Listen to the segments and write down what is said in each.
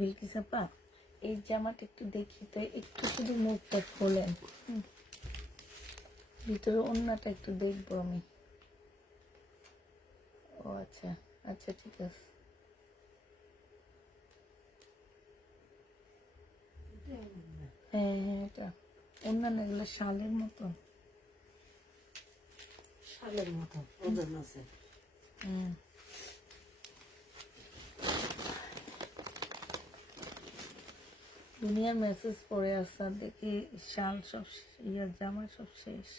বিলকিস আপা, এই জামাটা একটু দেখি তো, একটু শুধু মুখটা খোলেন, ভিতরে ওড়নাটা একটু দেখবো আমি। ও আচ্ছা আচ্ছা, ঠিক আছে। হ্যাঁ হ্যাঁ, এটা অন্যান্য এগুলো শালের মতো। শালের মতো ওজন আছে। দুনিয়ার মেসেজ পড়ে আসা দেখি, শাল সব ইয়ার জামা সব শেষ।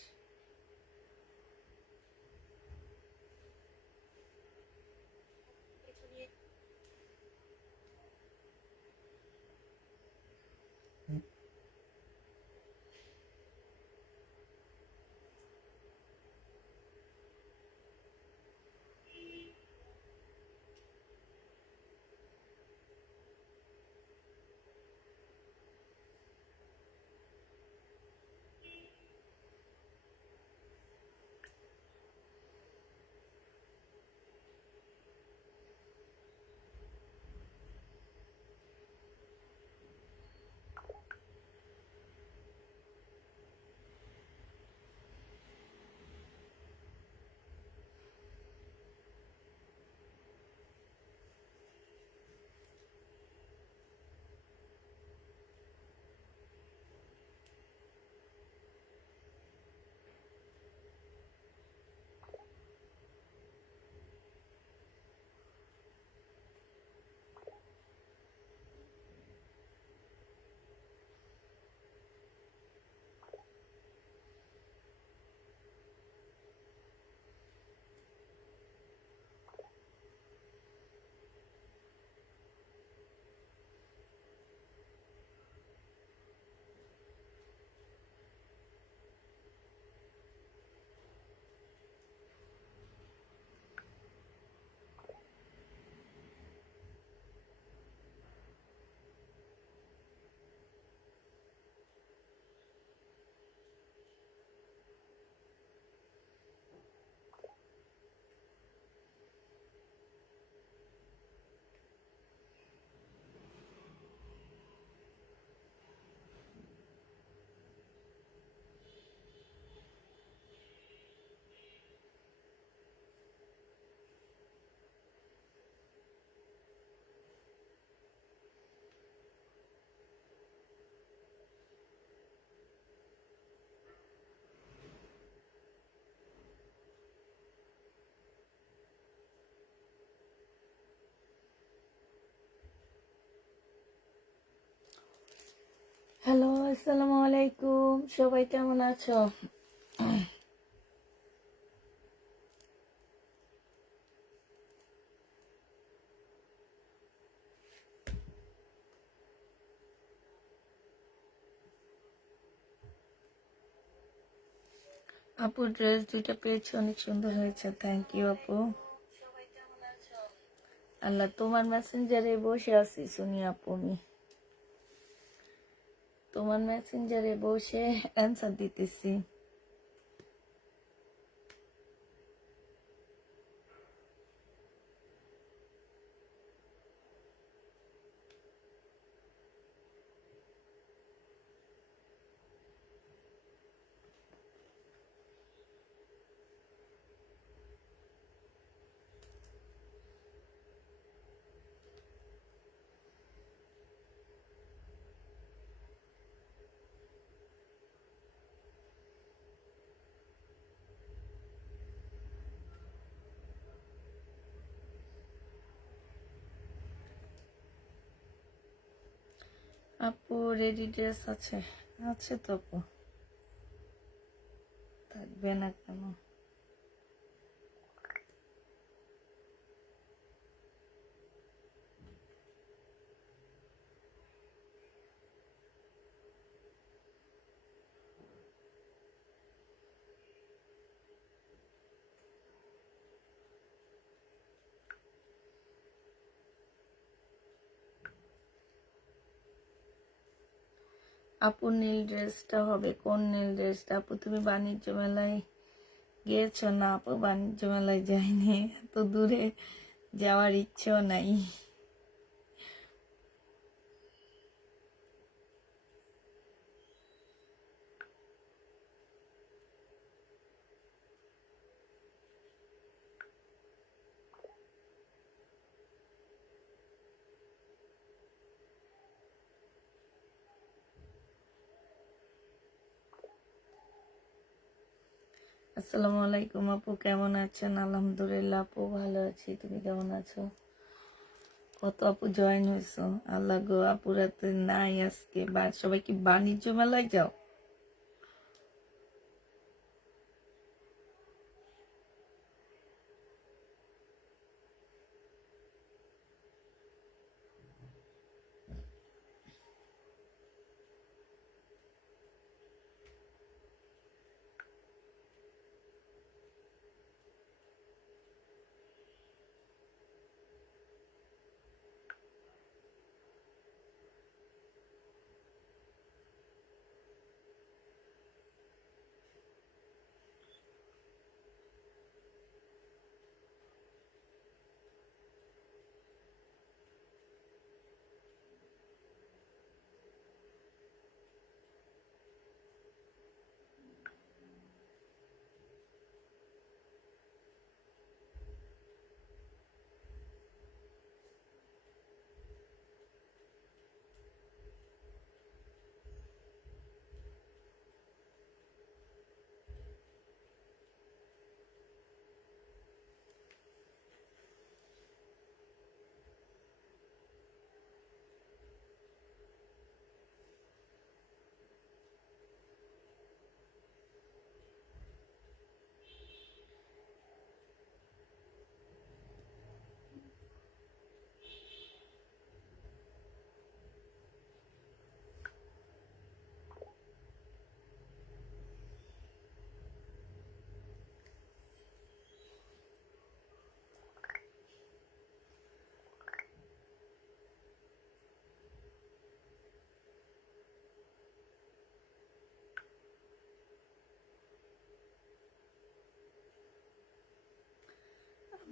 হ্যালো, আসসালামু আলাইকুম, সবাই কেমন আছো? আপু, ড্রেস দুইটা পেয়েছি, অনেক সুন্দর হয়েছে, থ্যাংক ইউ আপু। আল্লাহ, তোমার মেসেঞ্জারে বসে আছি শুনি আপু, আমি তোমার মেসেঞ্জারে বসে অ্যান্সার দিতেছি। আপু, রেডি ড্রেস আছে? আছে তো আপু, থাকবে না কেন? আপু, নীল ড্রেসটা হবে? কোন নীল ড্রেসটা আপু? তুমি বাণিজ্য মেলায় গিয়েছো? না আপু, বাণিজ্য মেলায় যাইনি, এত দূরে যাওয়ার ইচ্ছেও নাই। আসসালামু আলাইকুম আপু, কেমন আছেন? আলহামদুলিল্লাহ আপু ভালো আছি, তুমি কেমন আছো? কত আপু জয়েন হয়েছো? আল্লাহ গো, আপুরা তো নাই আজকে। সবাই কি বাণিজ্য মেলায় যাও?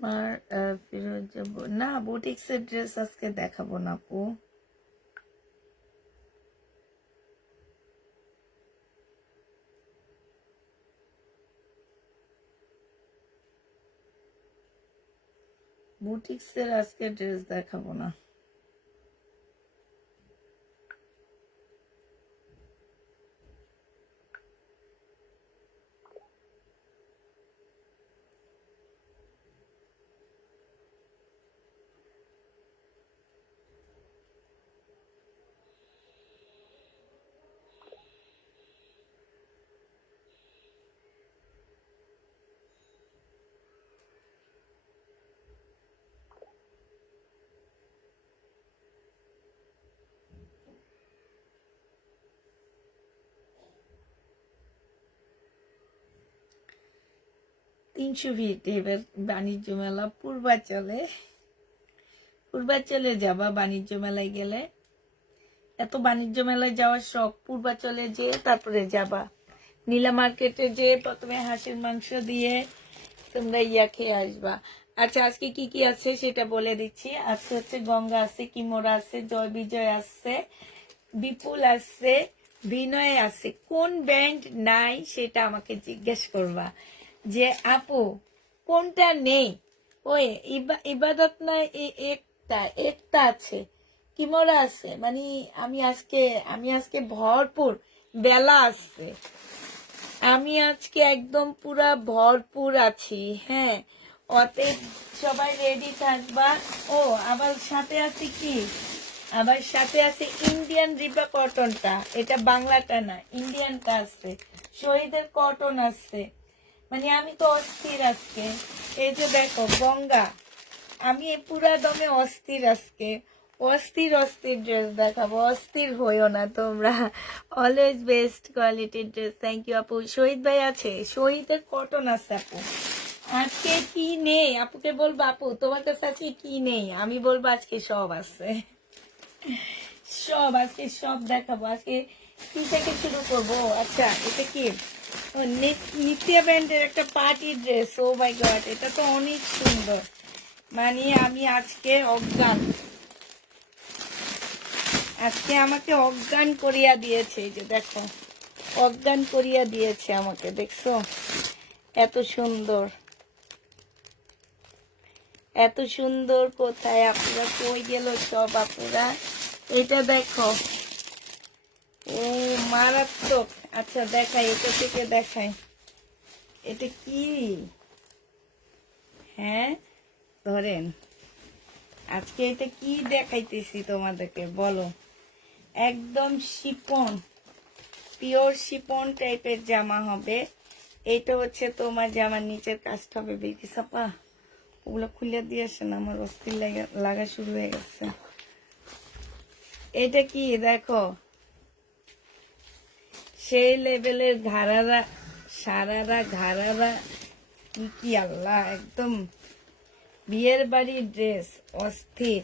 আমার ফিরোজা না, বুটিক্সের ড্রেস আজকে দেখাবো না আপু। বুটিক্সের আজকে ড্রেস দেখাবো না। 300 ফিট এবার বাণিজ্য মেলা পূর্বাচলে যাবা বাণিজ্য মেলায় গেলে? এত বাণিজ্য মেলায় যাওয়ার শখ, পূর্বাচলে যে তারপরে যাবা। নীলা মার্কেটে যে প্রথমে হাঁসের মাংস দিয়ে তোমরা খেয়ে আসবা। আচ্ছা, আজকে কি কি আছে সেটা বলে দিচ্ছি। আজকে হচ্ছে গঙ্গা আছে, কিমোরা আছে, জয় বিজয় আছে, বিপুল আছে, বিনয় আছে। কোন ব্যান্ড নাই সেটা আমাকে জিজ্ঞেস করবা যে আপু কোনটা নেই। ওই ইবাদত না, একটা একটা আছে, কিমোরা আছে। মানে আমি আজকে ভরপুর বেলা আছে, আমি আজকে একদম পুরা ভরপুর আছি। হ্যাঁ, অতএব সবাই রেডি থাকবা। ও আবার সাথে আছে কি, আবার সাথে আছে ইন্ডিয়ান রিপা কটনটা, এটা বাংলাটা না, ইন্ডিয়ানটা আছে। শহীদের কটন আছে। মানে আমি তো অস্থির আজকে। এই যে দেখো গঙ্গা, আমি পুরা দমে অস্থির আজকে। অস্থির অস্থির ড্রেস দেখাবো, অস্থির হইও না তোমরা। অলওয়েজ বেস্ট কোয়ালিটির ড্রেস। থ্যাংক ইউ আপু। শহীদ ভাই আছে, শহীদের কটন আছে আপু। আজকে কি নেই আপুকে বলবো, আপু তোমার কাছে আজকে কি নেই, আমি বলবো আজকে সব আছে। আজকে সব দেখাবো। আজকে কি থেকে শুরু করবো? আচ্ছা, এটা কি নিত্যা ব্যান্ডের একটা পার্টি ড্রেস। ও মাই গড, এটা তো অনেক সুন্দর। মানে আমি আজকে আমাকে অজ্ঞান করিয়া দিয়েছে। এই যে দেখো, অজ্ঞান করিয়া দিয়েছে আমাকে, দেখছো? এত সুন্দর, এত সুন্দর। কোথায় আপুরা, কই গেল সব আপুরা? এটা দেখো, ও মারাত্মক। আচ্ছা দেখাই, এটা থেকে দেখাই। এটা কি? হ্যাঁ ধরেন, আজকে এটা কি দেখাইতেছি তোমাদেরকে বলো। একদম শিপন, পিওর শিপন টাইপের জামা হবে। এটা হচ্ছে তোমার জামার নিচের কাজটা হবে বেশি সাপা, ওগুলো খুলে দিয়ে আসেন, আমার অস্থির লাগা শুরু হয়ে গেছে। এটা কি দেখো, সেই লেভেলের ঘাড়ারা সারারা ঘাড়ারা, কি কি আল্লাহ, একদম বিয়ের বাড়ির ড্রেস, অস্থির।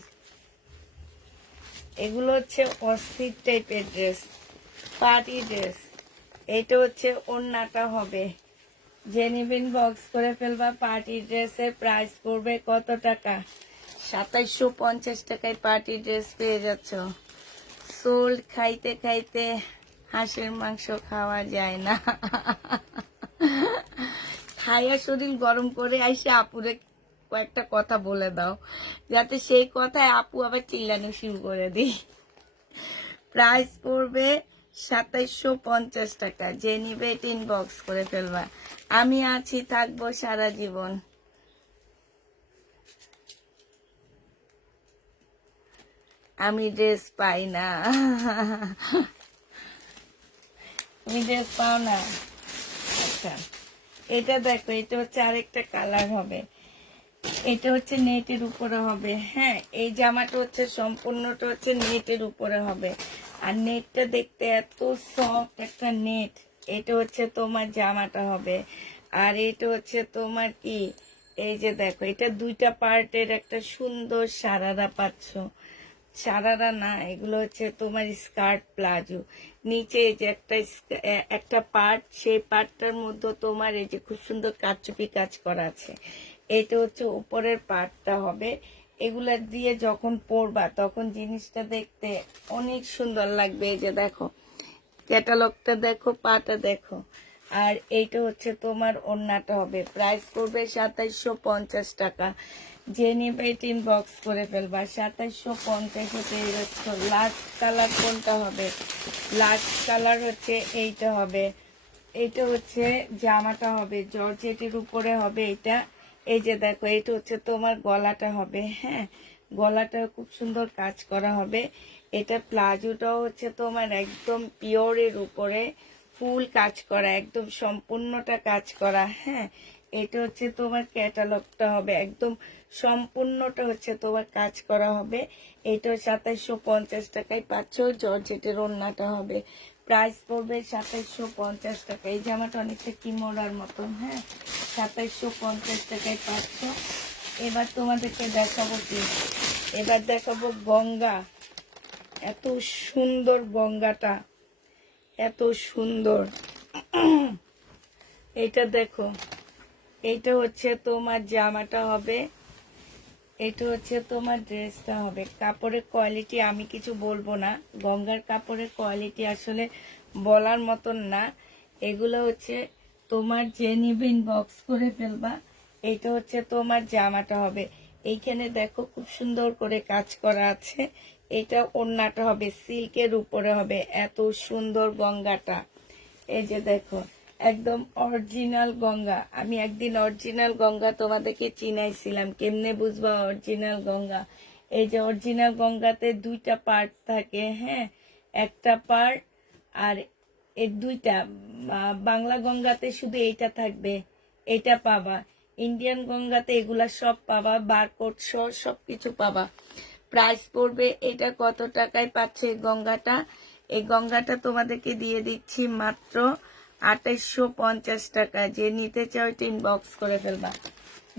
এগুলো হচ্ছে অস্থির টাইপের ড্রেস, পার্টি ড্রেস। এটা হচ্ছে ওড়নাটা হবে, যে নিবেন বক্স করে ফেলবা। পার্টি ড্রেসের প্রাইস পড়বে কত টাকা? 2750 টাকায় পার্টি ড্রেস পেয়ে যাচ্ছ। সোল খাইতে খাইতে হাঁসের মাংস খাওয়া যায় না। খাইয়া শরীর গরম করে আইসে আপুরে কয়েকটা কথা বলে দাও, যাতে সেই কথায় আপু আবার চিল্লানো শুরু করে দিই। প্রাইস পড়বে 2750 টাকা, যে নিবে ইনবক্স করে ফেলবা। আমি আছি, থাকবো সারা জীবন। আমি ড্রেস পাই না। তুমি ড্রেস পাও না? আচ্ছা, এটা দেখো, এটা হচ্ছে আরেকটা কালার হবে। এটা হচ্ছে নেটের উপরে হবে। হ্যাঁ, এই জামাটা হচ্ছে সম্পূর্ণটা হচ্ছে নেটের উপরে হবে। আর নেটটা দেখতে এত সফট একটা নেট। এটা হচ্ছে তোমার জামাটা হবে। আর এটা হচ্ছে তোমার কি, এই যে দেখো, এটা দুইটা পার্টের একটা সুন্দর সারারা পাচ্ছ। সারারা না, এগুলো হচ্ছে তোমার স্কার্ট প্লাজো। নিচে এই যে একটা পার্ট, সেই পার্টটার মধ্যে তোমার এই যে খুব সুন্দর কারচুপি কাজ করা আছে। এটা হচ্ছে উপরের পার্টটা হবে। এগুলা দিয়ে যখন পরবা তখন জিনিসটা দেখতে অনেক সুন্দর লাগবে। এই যে দেখো, ক্যাটালগটা দেখো, পাটা দেখো। আর এইটা হচ্ছে তোমার ওড়নাটা হবে। প্রাইস করবে 2750 টাকা। যে নিবে ইনবক্স করে ফেলবা। 2750 পেয়ে যাচ্ছ। লাস্ট কালার কোনটা হবে? লাস্ট কালার হচ্ছে এইটা হবে। এইটা হচ্ছে জামাটা হবে, জর্জেটের উপরে হবে এটা। এই যে দেখো, এটা হচ্ছে তোমার গলাটা হবে। হ্যাঁ, গলাটা খুব সুন্দর কাজ করা হবে। এটা প্লাজোটাও হচ্ছে তোমার একদম পিওরের উপরে ফুল কাজ করা, একদম সম্পূর্ণটা কাজ করা। হ্যাঁ, এটা হচ্ছে তোমার ক্যাটালগটা হবে, একদম সম্পূর্ণটা হচ্ছে তোমার কাজ করা হবে। এটা 2750 টাকায় পাচ্ছ। জর্জেটের ওড়নাটা হবে। প্রাইস পড়বে 2750 টাকা। এই জামাটা অনেকটা কিমোরার মতন। হ্যাঁ, 2750 টাকায় পাচ্ছ। এবার তোমাদেরকে দেখাবো কি, এবার দেখাবো গঙ্গা। এত সুন্দর গঙ্গাটা, এত সুন্দর। এটা দেখো, এটা হচ্ছে তোমার জামাটা হবে, এটা হচ্ছে তোমার ড্রেসটা হবে। কাপড়ের কোয়ালিটি আমি কিছু বলবো না, গঙ্গার কাপড়ের কোয়ালিটি আসলে বলার মতন না। এগুলো হচ্ছে তোমার যে নিবে ইনবক্স করে ফেলবা। এটা হচ্ছে তোমার জামাটা হবে। এইখানে দেখো খুব সুন্দর করে কাজ করা আছে। এটা ওড়নাটা হবে, সিল্কের উপরে হবে। এত সুন্দর গঙ্গাটা, এই যে দেখো, একদম অরিজিনাল গঙ্গা। আমি একদিন অরিজিনাল গঙ্গা তোমাদেরকে চিনাইছিলাম, কেমনে বুঝবা অরিজিনাল গঙ্গা। এই যে অরিজিনাল গঙ্গাতে দুইটা পার্ট থাকে। হ্যাঁ, একটা পার্ট আর এই দুইটা। বাংলা গঙ্গাতে শুধু এইটা থাকবে, এটা পাবা। ইন্ডিয়ান গঙ্গাতে এগুলা সব পাবা, বারকোড সহ সবকিছু পাবা। প্রাইস পড়বে, এটা কত টাকায় পাচ্ছে এই গঙ্গাটা? এই গঙ্গাটা তোমাদেরকে দিয়ে দিচ্ছি মাত্র 2850 টাকা। যে নিতে চাও এটা ইনবক্স করে ফেলবা।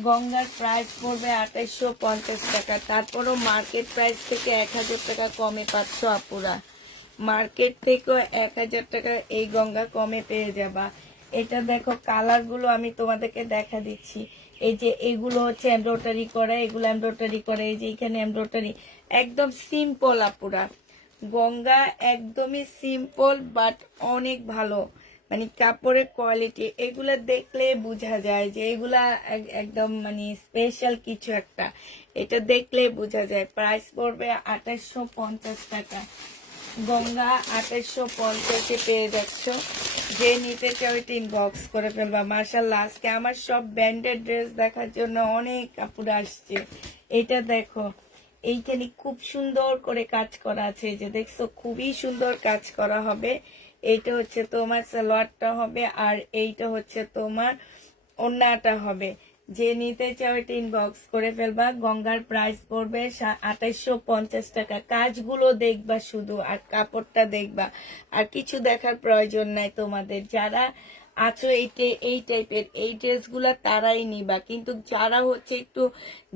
গঙ্গার প্রাইস পড়বে 2850 টাকা। তারপরও মার্কেট প্রাইস থেকে 1000 টাকা কমে পাচ্ছ আপুরা। মার্কেট থেকেও 1000 টাকা এই গঙ্গা কমে পেয়ে যাবা। এটা দেখো, কালার গুলো আমি তোমাদেরকে দেখা দিচ্ছি। এই যে এগুলো হচ্ছে এমব্রয়ডারি করা, এগুলো এমব্রয়ডারি করা। এই যে এখানে এমব্রয়ডারি, একদম সিম্পল আপুরা। গঙ্গা একদমই সিম্পল বাট অনেক ভালো, মানে কাপড়ের কোয়ালিটি এগুলা দেখলে বোঝা যায় যে এগুলা একদম মানে স্পেশাল কিছু একটা। এটা দেখলে বোঝা যায়। প্রাইস পড়বে 2850 টাকা। গঙ্গা 2850 পেয়ে যাচ্ছ। যে নিতে চাও এটা ইনবক্স করে ফেলবা। মার্শাল্লাহ আজকে আমার সব ব্র্যান্ডেড ড্রেস দেখার জন্য অনেক কাপড় আসছে। এটা দেখো, এইখানে খুব সুন্দর করে কাজ করা আছে, এই যে দেখছো খুবই সুন্দর কাজ করা হবে। এইটা হচ্ছে তোমার সালোয়ারটা হবে, আর এইটা হচ্ছে তোমার ওড়নাটা হবে। যে নিতে চাও এটা ইনবক্স করে ফেলবা। গঙ্গার প্রাইস পড়বে 2850 টাকা। কাজগুলো দেখবা শুধু, আর কাপড়টা দেখবা, আর কিছু দেখার প্রয়োজন নাই তোমাদের। যারা আছো এই টাইপের এই ড্রেসগুলা তারাই নিবা, কিন্তু যারা হচ্ছে একটু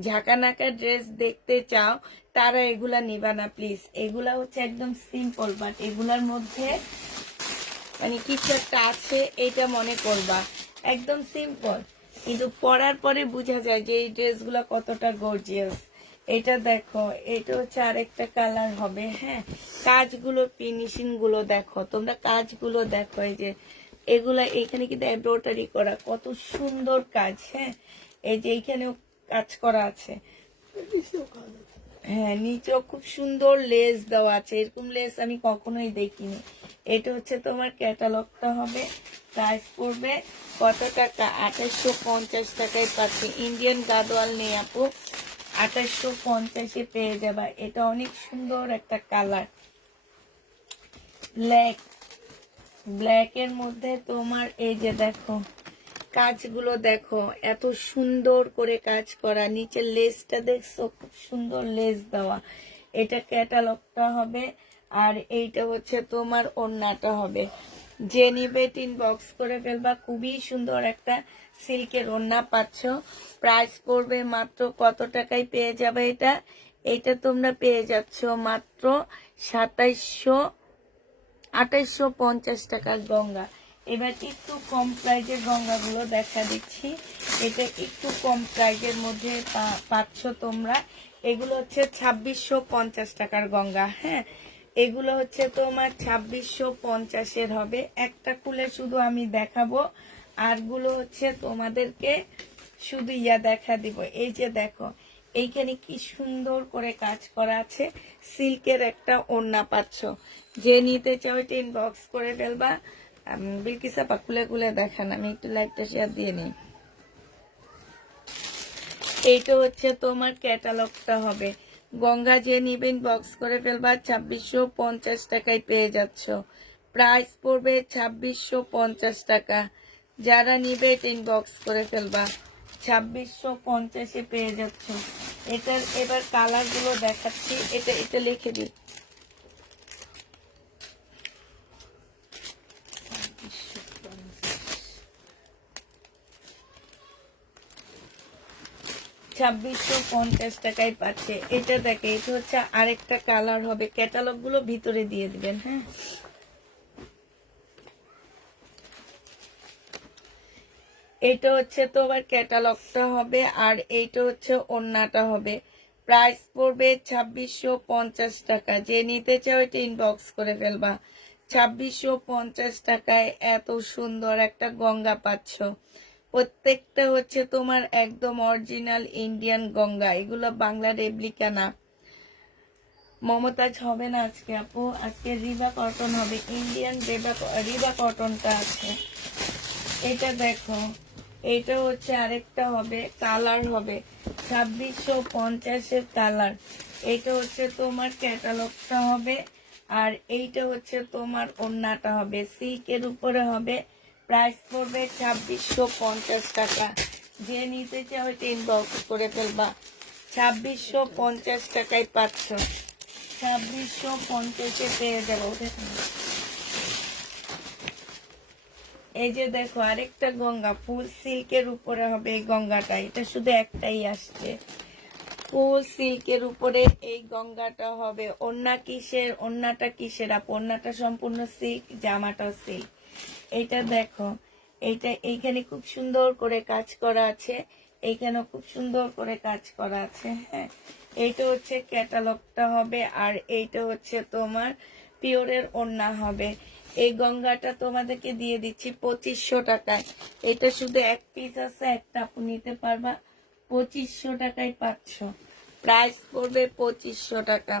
ঝাঁকানাকা ড্রেস দেখতে চাও তারা এগুলা নিবা না প্লিজ। এগুলা হচ্ছে একদম সিম্পল, বাট এগুলার মধ্যে মানে কিছু একটা আছে এটা মনে করবা। একদম সিম্পল, কিন্তু পরার পরে বোঝা যায় যে এই ড্রেসগুলো কতটা গর্জিয়াস। এটা দেখো, এটা হচ্ছে আরেকটা কালার হবে। হ্যাঁ, কাজগুলো ফিনিশিং গুলো দেখো তোমরা, কাজগুলো দেখো। এই যে এগুলা এখানে কিন্তু এমব্রয়ডারি করা, কত সুন্দর কাজ। হ্যাঁ, এই যে এইখানেও কাজ করা আছে। হ্যাঁ, নিচেও খুব সুন্দর লেস দেওয়া আছে। এরকম লেস আমি কখনোই দেখিনি। এটা হচ্ছে তোমার ক্যাটালগটা হবে। প্রাইস পড়বে কত টাকা? 2850 টাকায় পাচ্ছি। ইন্ডিয়ান গাদোয়াল নেই আপু, 2850-এ পেয়ে যাবা। এটা অনেক সুন্দর একটা কালার, ব্ল্যাক। ব্ল্যাকের মধ্যে তোমার এই যে দেখো কাজগুলো দেখো, এত সুন্দর করে কাজ করা। নিচের লেসটা দেখছো, খুব সুন্দর লেস দেওয়া। এটা ক্যাটালগটা হবে, আর এইটা হচ্ছে তোমার ওড়নাটা হবে। যে নিবে ইনবক্স করে ফেলবা। খুবই সুন্দর একটা সিল্কের ওড়না পাচ্ছ। প্রাইস পড়বে মাত্র কত টাকায় পেয়ে যাবে এটা? এটা তোমরা পেয়ে যাচ্ছ মাত্র 2850 টাকার গঙ্গা। এবার একটু কম প্রাইজের গঙ্গাগুলো দেখা দিচ্ছি। এটা একটু কম প্রাইজের মধ্যে পাচ্ছ তোমরা। এগুলো হচ্ছে 2650 টাকার গঙ্গা। হ্যাঁ, এগুলো হচ্ছে তোমার 2650-এর হবে। একটা খুলে শুধু আমি দেখাবো, আরগুলো হচ্ছে তোমাদেরকে শুধু দেখা দিব। এই যে দেখো, এইখানে কি সুন্দর করে কাজ করা আছে। সিল্কের একটা ওড়না পাচ্ছ। যে নিতে চাও এটা ইনবক্স করে ফেলবা। বিলকিস আপা খুলে খুলে দেখান, আমি একটু লাইভটা শেয়ার দিয়ে নিই। এইটা হচ্ছে তোমার ক্যাটালগটা হবে। গঙ্গা যে নিবেন বক্স করে ফেলবা। 2650 টাকায় পেয়ে যাচ্ছ। প্রাইস পড়বে 2650 টাকা। যারা নিবে এটা ইনবক্স করে ফেলবা। 2650-এ পেয়ে যাচ্ছ। এটার এবার কালার গুলো দেখাচ্ছি। এটা এটা লিখে দিই। 2650 টাকায় পাচ্ছে। এটা দেখে, এটা হচ্ছে আরেকটা কালার হবে। ক্যাটালগ গুলো ভিতরে দিয়ে দিবেন। হ্যাঁ, এটা হচ্ছে তোমার ক্যাটালগটা হবে, আর এইটা হচ্ছে ওড়নাটা হবে। প্রাইস পড়বে 2650 টাকা। যে নিতে চাও এটা ইনবক্স করে ফেলবা। 2650 টাকায় এত সুন্দর একটা গঙ্গা পাচ্ছ। প্রত্যেকটা হচ্ছে তোমার একদম অরিজিনাল ইন্ডিয়ান গঙ্গা। এগুলো বাংলা রেপ্লিকা না। মমতাজ হবে না আজকে আপু, আজকে রিবা কটন হবে। ইন্ডিয়ান রিবা কটনটা আছে। এটা দেখো, এটা হচ্ছে আরেকটা হবে, কালার হবে 2650-এর কালার। এটা হচ্ছে তোমার ক্যাটালগটা হবে, আর এইটা হচ্ছে তোমার ওড়নাটা হবে। সিল্কের উপরে হবে। প্রাইস পড়বে 2650 টাকা। যে নিতে চাও এটা ইনবক্স করে ফেলবা। 2650 টাকায় পাচ্ছ। 2650-এ পেয়ে যাবো। এই যে দেখো আরেকটা গঙ্গা, ফুল সিল্কের উপরে হবে এই গঙ্গাটা। এটা শুধু একটাই আসছে, ফুল সিল্কের উপরে এই গঙ্গাটা হবে। ওড়না কিসের? ওড়নাটা কিসের আপু? ওড়নাটা সম্পূর্ণ সিল্ক, জামাটাও সিল্ক। এটা দেখো, এইটা এইখানে খুব সুন্দর করে কাজ করা আছে। এইখানেও খুব সুন্দর করে কাজ করা আছে। হ্যাঁ, এইটা হচ্ছে ক্যাটালগটা হবে, আর এইটা হচ্ছে তোমার পিওরের ওড়না হবে। এই গঙ্গাটা তোমাদেরকে দিয়ে দিচ্ছি 2500 টাকায়। এটা শুধু এক পিস আছে, একটা আপু নিতে পারবা। 2500 টাকায় পাচ্ছ। প্রাইস পড়বে 2500 টাকা।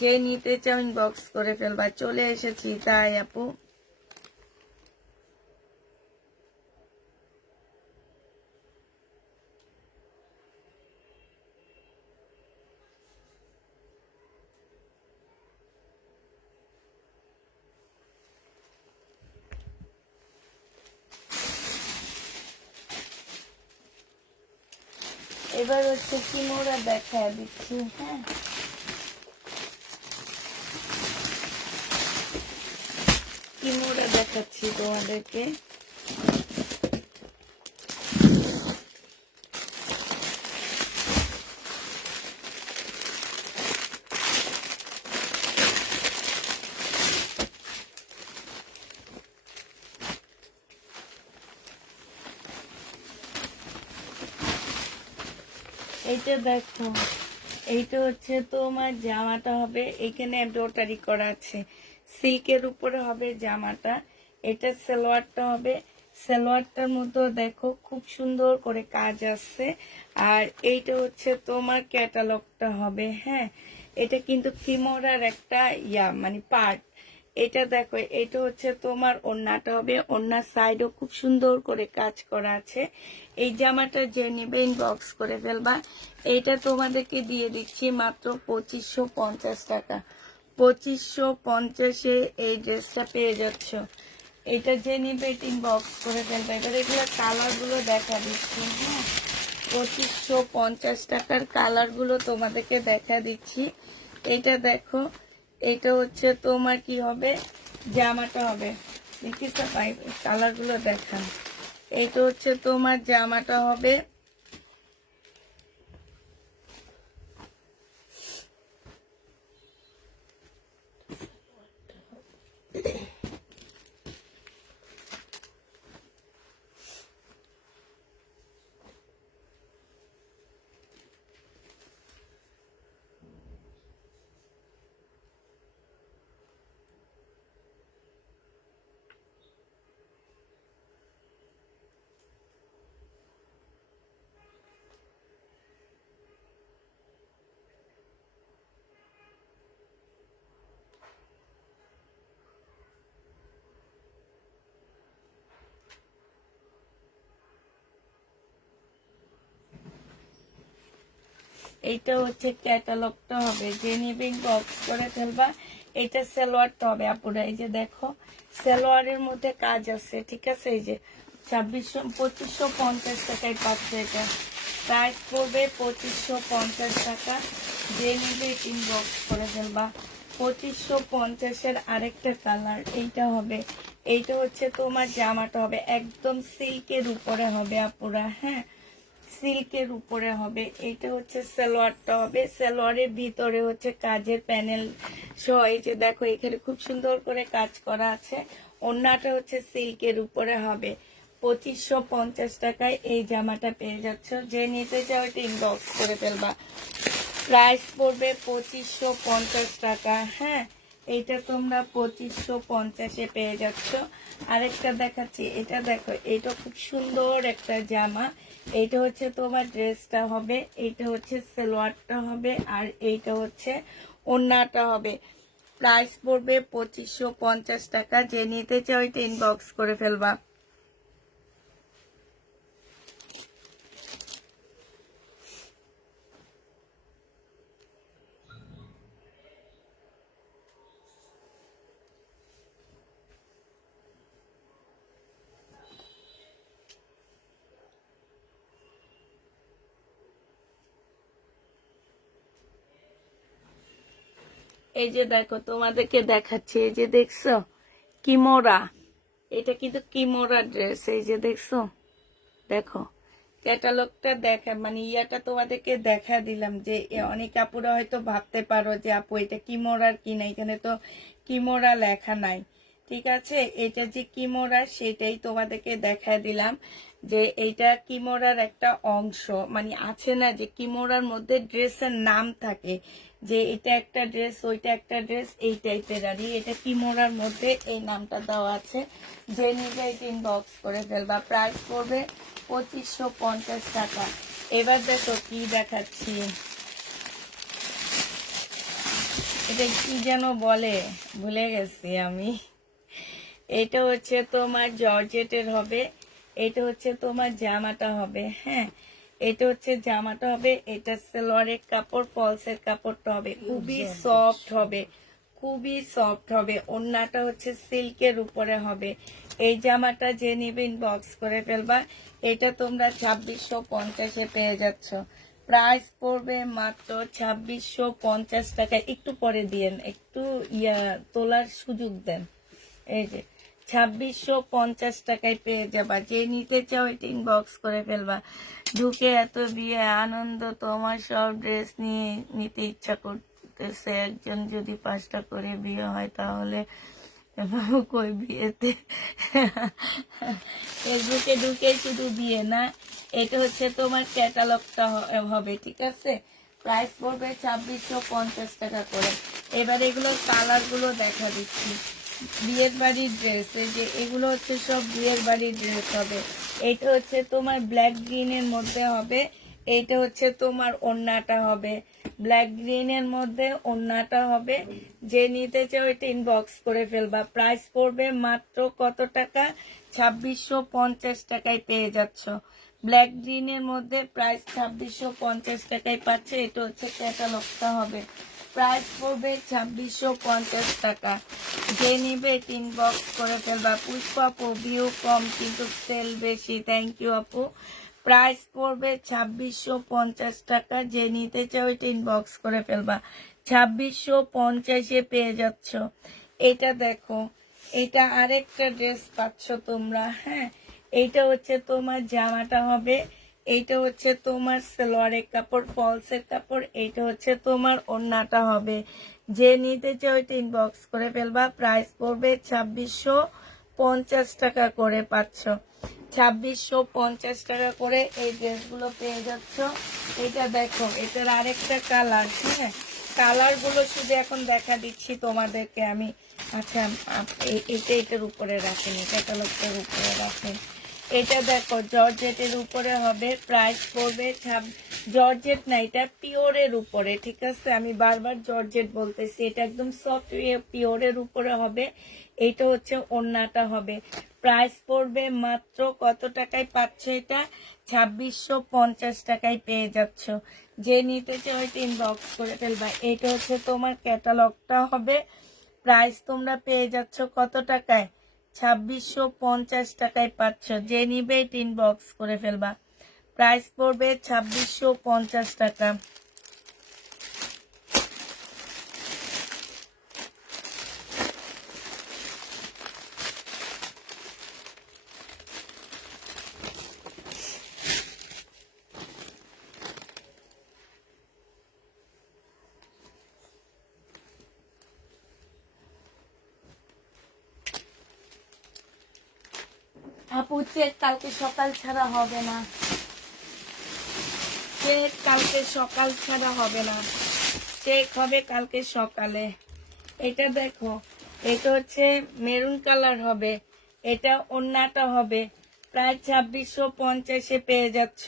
যে নিতে চাও ইনবক্স করে ফেলবা। চলে এসেছি তাই আপু। এবার হচ্ছে কিমোরা দেখা দিচ্ছি। হ্যাঁ, কিমোরা দেখাচ্ছি তোমাদেরকে। এইটা দেখো, এইটা হচ্ছে তোমার জামাটা হবে, এখানে এমব্রয়ডারি করা আছে, সিল্কের উপরে হবে জামাটা। এটা সালোয়ারটা হবে, সালোয়ারটার মধ্যে দেখো খুব সুন্দর করে কাজ আছে। আর এইটা হচ্ছে তোমার ক্যাটালগটা হবে। হ্যাঁ, এটা কিন্তু কিমোরার একটা মানে পার্ট। এটা দেখো, এটা হচ্ছে তোমার ওড়নাটা হবে, ওড়নার সাইডও খুব সুন্দর করে কাজ করা আছে। এই জামাটা যে নেবে ইনবক্স করে ফেলবা। এইটা তোমাদেরকে দিয়ে দিচ্ছি মাত্র 2550 টাকা। 2550-এ এই ড্রেসটা পেয়ে যাচ্ছ। এটা যে নিবে ইনবক্স করে ফেলবা। এবার এগুলো কালার গুলো দেখা দিচ্ছি। হ্যাঁ, 2550 টাকার কালার গুলো তোমাদেরকে দেখা দিচ্ছি। এটা দেখো, এটা হচ্ছে তোমার কি হবে, জামাটা হবে। দেখিস কালার গুলো দেখান। এইটা হচ্ছে তোমার জামাটা হবে। এইটা হচ্ছে ক্যাটালগটা হবে, যে নিবে বক্স করে ফেলবা। এটা সালোয়ারটা হবে আপুরা। এই যে দেখো, সালোয়ারের মধ্যে কাজ আছে, ঠিক আছে। এই যে 2550 টাকায় পাচ্ছে। এটা প্রাইস পড়বে 2550 টাকা। যে নিবে ইনবক্স করে ফেলবা। 2550-এর আরেকটা কালার এইটা হবে। এইটা হচ্ছে তোমার জামাটা হবে, একদম সিল্কের উপরে হবে আপুরা। হ্যাঁ, সিল্কের উপরে হবে। এইটা হচ্ছে সালোয়ারটা হবে, সালোয়ারের ভিতরে হচ্ছে কাজের প্যানেল সহ। এই যে দেখো, এখানে খুব সুন্দর করে কাজ করা আছে। ওড়নাটা হচ্ছে সিল্কের উপরে হবে। 2550 টাকায় এই জামাটা পেয়ে যাচ্ছ। যে নিতে চাও এটা ইনবক্স করে ফেলবা। প্রাইস পড়বে 2550 টাকা। হ্যাঁ, এইটা তোমরা 2550-এ পেয়ে যাচ্ছ। আরেকটা দেখাচ্ছি, এটা দেখো, এটা খুব সুন্দর একটা জামা। এইটা হচ্ছে তোমার ড্রেসটা হবে, এইটা হচ্ছে সালোয়ারটা হবে, আর এইটা হচ্ছে ওড়নাটা হবে। প্রাইস পড়বে 2550 টাকা। যে নিতে চাও এটা ইনবক্স করে ফেলবা। এই যে দেখো, তোমাদেরকে দেখাচ্ছি। এই যে দেখছো কিমোরা, এটা কিন্তু কিমোরা ড্রেস। এই যে দেখছো, দেখো ক্যাটালগটা দেখা, মানে ইয়াটা তোমাদেরকে দেখা দিলাম। যে অনেক আপুরা হয়তো ভাবতে পারো যে আপু এটা কিমোরার কিনা, এখানে তো কিমোরা লেখা নাই। ঠিক আছে, এটা যে কিমোরা সেটাই তোমাদেরকে দেখা দিলাম। যে এইটা কিমোরার একটা অংশ, মানে আছে না যে কিমোরার মধ্যে ড্রেসের নাম থাকে, যে এটা একটা ড্রেস, ওইটা একটা ড্রেস, এই টাইপের। আর এটা কিমোরার মধ্যে এই নামটা দেওয়া আছে। যে নিবে ইনবক্স করে ফেলবা। প্রাইস পড়বে 2550 টাকা। এবার দেখো কি দেখাচ্ছি, এটা কি যেন বলে, ভুলে গেছি আমি। এটা হচ্ছে তোমার জর্জেটের হবে। এটা হচ্ছে তোমার জামাটা হবে। হ্যাঁ, এটা হচ্ছে জামাটা হবে। এটা সালোয়ারের কাপড়, ফলসের কাপড়টা হবে, খুবই সফট হবে, খুবই সফট হবে। ওড়নাটা হচ্ছে সিল্কের উপরে হবে। এই জামাটা যে নিবে ইনবক্স করে ফেলবা। এটা তোমরা 2650-এ পেয়ে যাচ্ছ। প্রাইস পড়বে মাত্র 2650 টাকা। একটু পরে দিয়েন, একটু তোলার সুযোগ দেন। এই যে 2650 টাকায় পেয়ে যাবা। যে নিতে চাও এটা ইনবক্স করে ফেলবা। ঢুকে এত বিয়ে আনন্দ, তোমার সব ড্রেস নিয়ে নিতে ইচ্ছা করতেছে। একজন যদি 5টা করে বিয়ে হয় তাহলে কই বিয়েতে ফেসবুকে ঢুকে শুধু বিয়ে না, এটা হচ্ছে তোমার ক্যাটালগটা হবে, ঠিক আছে। প্রাইস পড়বে 2650 টাকা করে। এবার এগুলো কালার গুলো দেখা দিচ্ছি। বিয়ের বাড়ির ড্রেস, এই যে এগুলো হচ্ছে সব বিয়ের বাড়ির ড্রেস হবে। এইটা হচ্ছে তোমার ব্ল্যাক গ্রিনের মধ্যে হবে। এইটা হচ্ছে তোমার ওড়নাটা হবে ব্ল্যাক গ্রিনের মধ্যে, ওড়নাটা হবে। যে নিতে চাও এটা ইনবক্স করে ফেলবা। প্রাইস পড়বে মাত্র কত টাকা? 2650 টাকায় পেয়ে যাচ্ছ। ব্ল্যাক গ্রিনের মধ্যে প্রাইস 2650 টাকায় পাচ্ছে। এটা হচ্ছে ক্যাটালগটা হবে। প্রাইস পড়বে 2650 টাকা। যে নিবে এটা ইনবক্স করে ফেলবা। পুষ্পা আপু, ভিউ কম কিন্তু সেল বেশি। থ্যাংক ইউ আপু। প্রাইস পড়বে 2650 টাকা। যে নিতে চাও এটা ইনবক্স করে ফেলবা। 2650-এ পেয়ে যাচ্ছ। এটা দেখো, এটা আরেকটা ড্রেস পাচ্ছ তোমরা। হ্যাঁ, এইটা হচ্ছে তোমার জামাটা হবে। এইটা হচ্ছে তোমার সালোয়ারের কাপড়, ফলসের কাপড়। এইটা হচ্ছে তোমার ওড়নাটা হবে। যে নিতে চাও এটা ইনবক্স করে ফেলবা। প্রাইস পড়বে 2650 টাকা করে পাচ্ছ। 2650 টাকা করে এই ড্রেসগুলো পেয়ে যাচ্ছ। এটা দেখো, এটার আরেকটা কালার। হ্যাঁ, কালার গুলো শুধু এখন দেখা দিচ্ছি তোমাদেরকে আমি। আচ্ছা, এটার উপরে রাখেন, ক্যাটালগটার উপরে রাখেন। এটা দেখো, জর্জেটের উপরে হবে। প্রাইস পড়বে জর্জেট না, এটা পিওরের উপরে, ঠিক আছে। আমি বারবার জর্জেট বলতেছি, এটা একদম সফট পিওরের উপরে হবে। এটা হচ্ছে ওড়নাটা হবে। প্রাইস পড়বে মাত্র কত টাকায় পাচ্ছ? এটা 2650 টাকায় পেয়ে যাচ্ছ। যে নিতে চাও এটা ইনবক্স করে ফেলবা। এটা হচ্ছে তোমার ক্যাটালগটা হবে। প্রাইস তোমরা পেয়ে যাচ্ছ কত টাকায়? 2650 টাকায় পাচ্ছ। যে নিবে এটা ইনবক্স করে ফেলবা। প্রাইস পড়বে 2650 টাকা। আপু, চেক কালকে সকাল ছাড়া হবে না। চেক কালকে সকাল ছাড়া হবে না। চেক হবে কালকে সকালে। এটা দেখো, এটা হচ্ছে মেরুন কালার হবে। এটা ওড়নাটা হবে। প্রায় 2650-এ পেয়ে যাচ্ছ।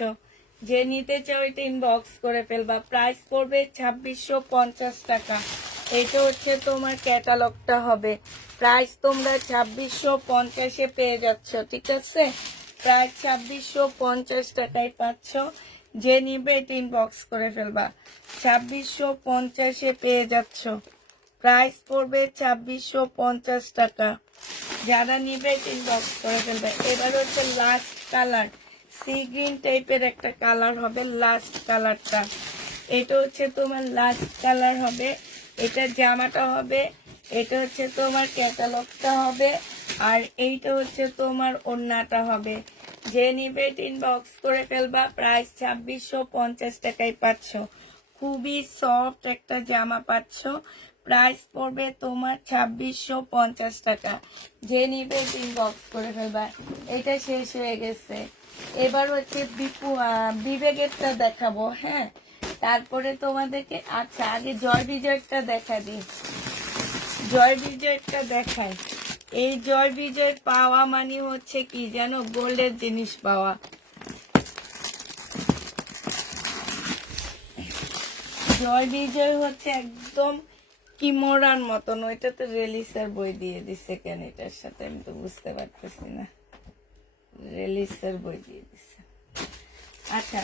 যে নিতে চাও এটা ইনবক্স করে ফেলবা। প্রাইস পড়বে 2650 টাকা। এটা হচ্ছে তোমার ক্যাটালগটা হবে। প্রাইস তোমরা 2650-এ পেয়ে যাচ্ছ, ঠিক আছে। প্রায় 2650 টাকায় পাচ্ছ। যে নিবে এটা ইনবক্স করে ফেলবা। 2650-এ পেয়ে যাচ্ছ। প্রাইস পড়বে 2650 টাকা। যারা নিবে ইনবক্স করে ফেলবে। এবার হচ্ছে লাস্ট কালার, সি গ্রিন টাইপের একটা কালার হবে। লাস্ট কালারটা, এটা হচ্ছে তোমার লাস্ট কালার হবে। এটা জামাটা হবে। এটা হচ্ছে তোমার ক্যাটালগটা হবে। আর এইটা হচ্ছে তোমার ওড়নাটা হবে। যে নিবে ইনবক্স করে ফেলবা। প্রাইস 2650 টাকায় পাচ্ছ। খুবই সফট একটা জামা পাচ্ছ। প্রাইস পড়বে তোমার 2650 টাকা। যে নিবে ইনবক্স করে ফেলবা। এটা শেষ হয়ে গেছে। এবার হচ্ছে বিবেকেরটা দেখাবো। হ্যাঁ, তারপরে তোমাদেরকে, আচ্ছা আগে জয় বিজয়টা দেখা দিই। জয় বিজয়টা দেখায়। এই জয় বিজয় পাওয়া মানে হচ্ছে কি জানো? গোল্ডের জিনিস পাওয়া। জয় বিজয় হচ্ছে একদম কিমোরার মতন। ওইটা তো রেলিসের বই দিয়ে দিছে কেন এটার সাথে? আমি তো বুঝতে পারতেছি না। রেলিসের বই দিয়ে দিছে। আচ্ছা,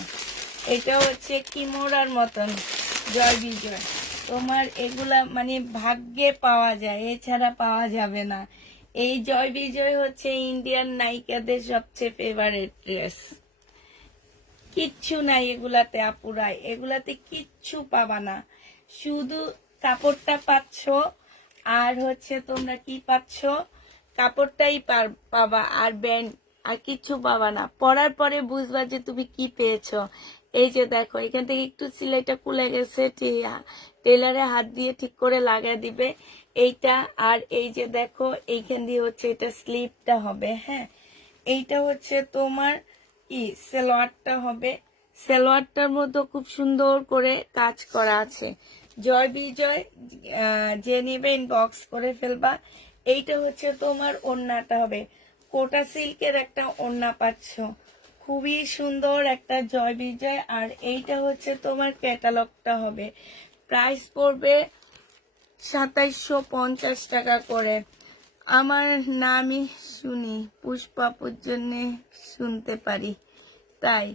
এটা হচ্ছে কিমোরার মতন জয় বিজয়। তোমার এগুলা মানে ভাগ্যে পাওয়া যায়, এছাড়া পাওয়া যাবে না। এই জয় বিজয় হচ্ছে ইন্ডিয়ান নায়িকাদের সবচেয়ে ফেভারিট ড্রেস। কিচ্ছু নাই এগুলাতে আপুরাই, এগুলাতে কিচ্ছু পাবা না, শুধু কাপড়টা পাচ্ছ আর হচ্ছে তোমরা কি পাচ্ছ, কাপড়টাই পাবা আর ব্যান্ড, আর কিচ্ছু পাবা না। পরার পরে বুঝবা যে তুমি কি পেয়েছো। এই যে দেখো এখান থেকে একটু সিলাইটা খুলে গেছে, টেলারে হাত দিয়ে ঠিক করে লাগাই দিবে এইটা। আর এই যে দেখো এইখান দিয়ে হচ্ছে এটা স্লিপটা হবে, হ্যাঁ এইটা হচ্ছে তোমার কি সালোয়ারটা হবে। সালোয়ারটার মধ্যে খুব সুন্দর করে কাজ করা আছে। জয় বিজয় যে নেবে ইনবক্স করে ফেলবা। এইটা হচ্ছে তোমার ওড়নাটা হবে, কোটা সিল্কের একটা ওড়না পাচ্ছ, খুবই সুন্দর একটা জয় বিজয়। আর এইটা হচ্ছে তোমার ক্যাটালগটা হবে, প্রাইস পড়বে 2750 টাকা করে। আমার নামই শুনি, পুষ্পাপুর জন্য শুনতে পারি, তাই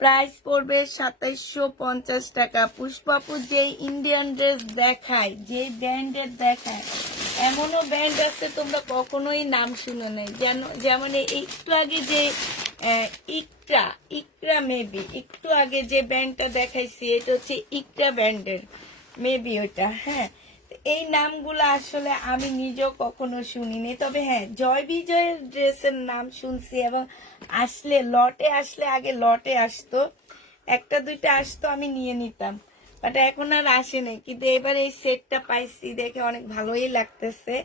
প্রাইস পড়বে 2750 টাকা। পুষ্পাপুর যে ইন্ডিয়ান ড্রেস দেখায়, যে ব্র্যান্ডের দেখায়, এমনও ব্র্যান্ড আছে তোমরা কখনোই নাম শুনে নাই, যেমন একটু আগে যে ইকরা ইকরা মেবি একটু আগে যে ব্র্যান্ডটা দেখাইছি, এটা হচ্ছে ইকরা ব্র্যান্ডের মেবি ওটা, হ্যাঁ। এই নামগুলো আসলে আমি নিজেও কখনো শুনিনি, তবে হ্যাঁ জয় বিজয়ের ড্রেসের নাম শুনছি, এবং আসলে লটে আসলে আগে লটে আসতো, একটা দুইটা আসতো আমি নিয়ে নিতাম, বাট এখন আর আসে নাই। কিন্তু এবার এই সেটটা পাইছি দেখে অনেক ভালোই লাগতেছে।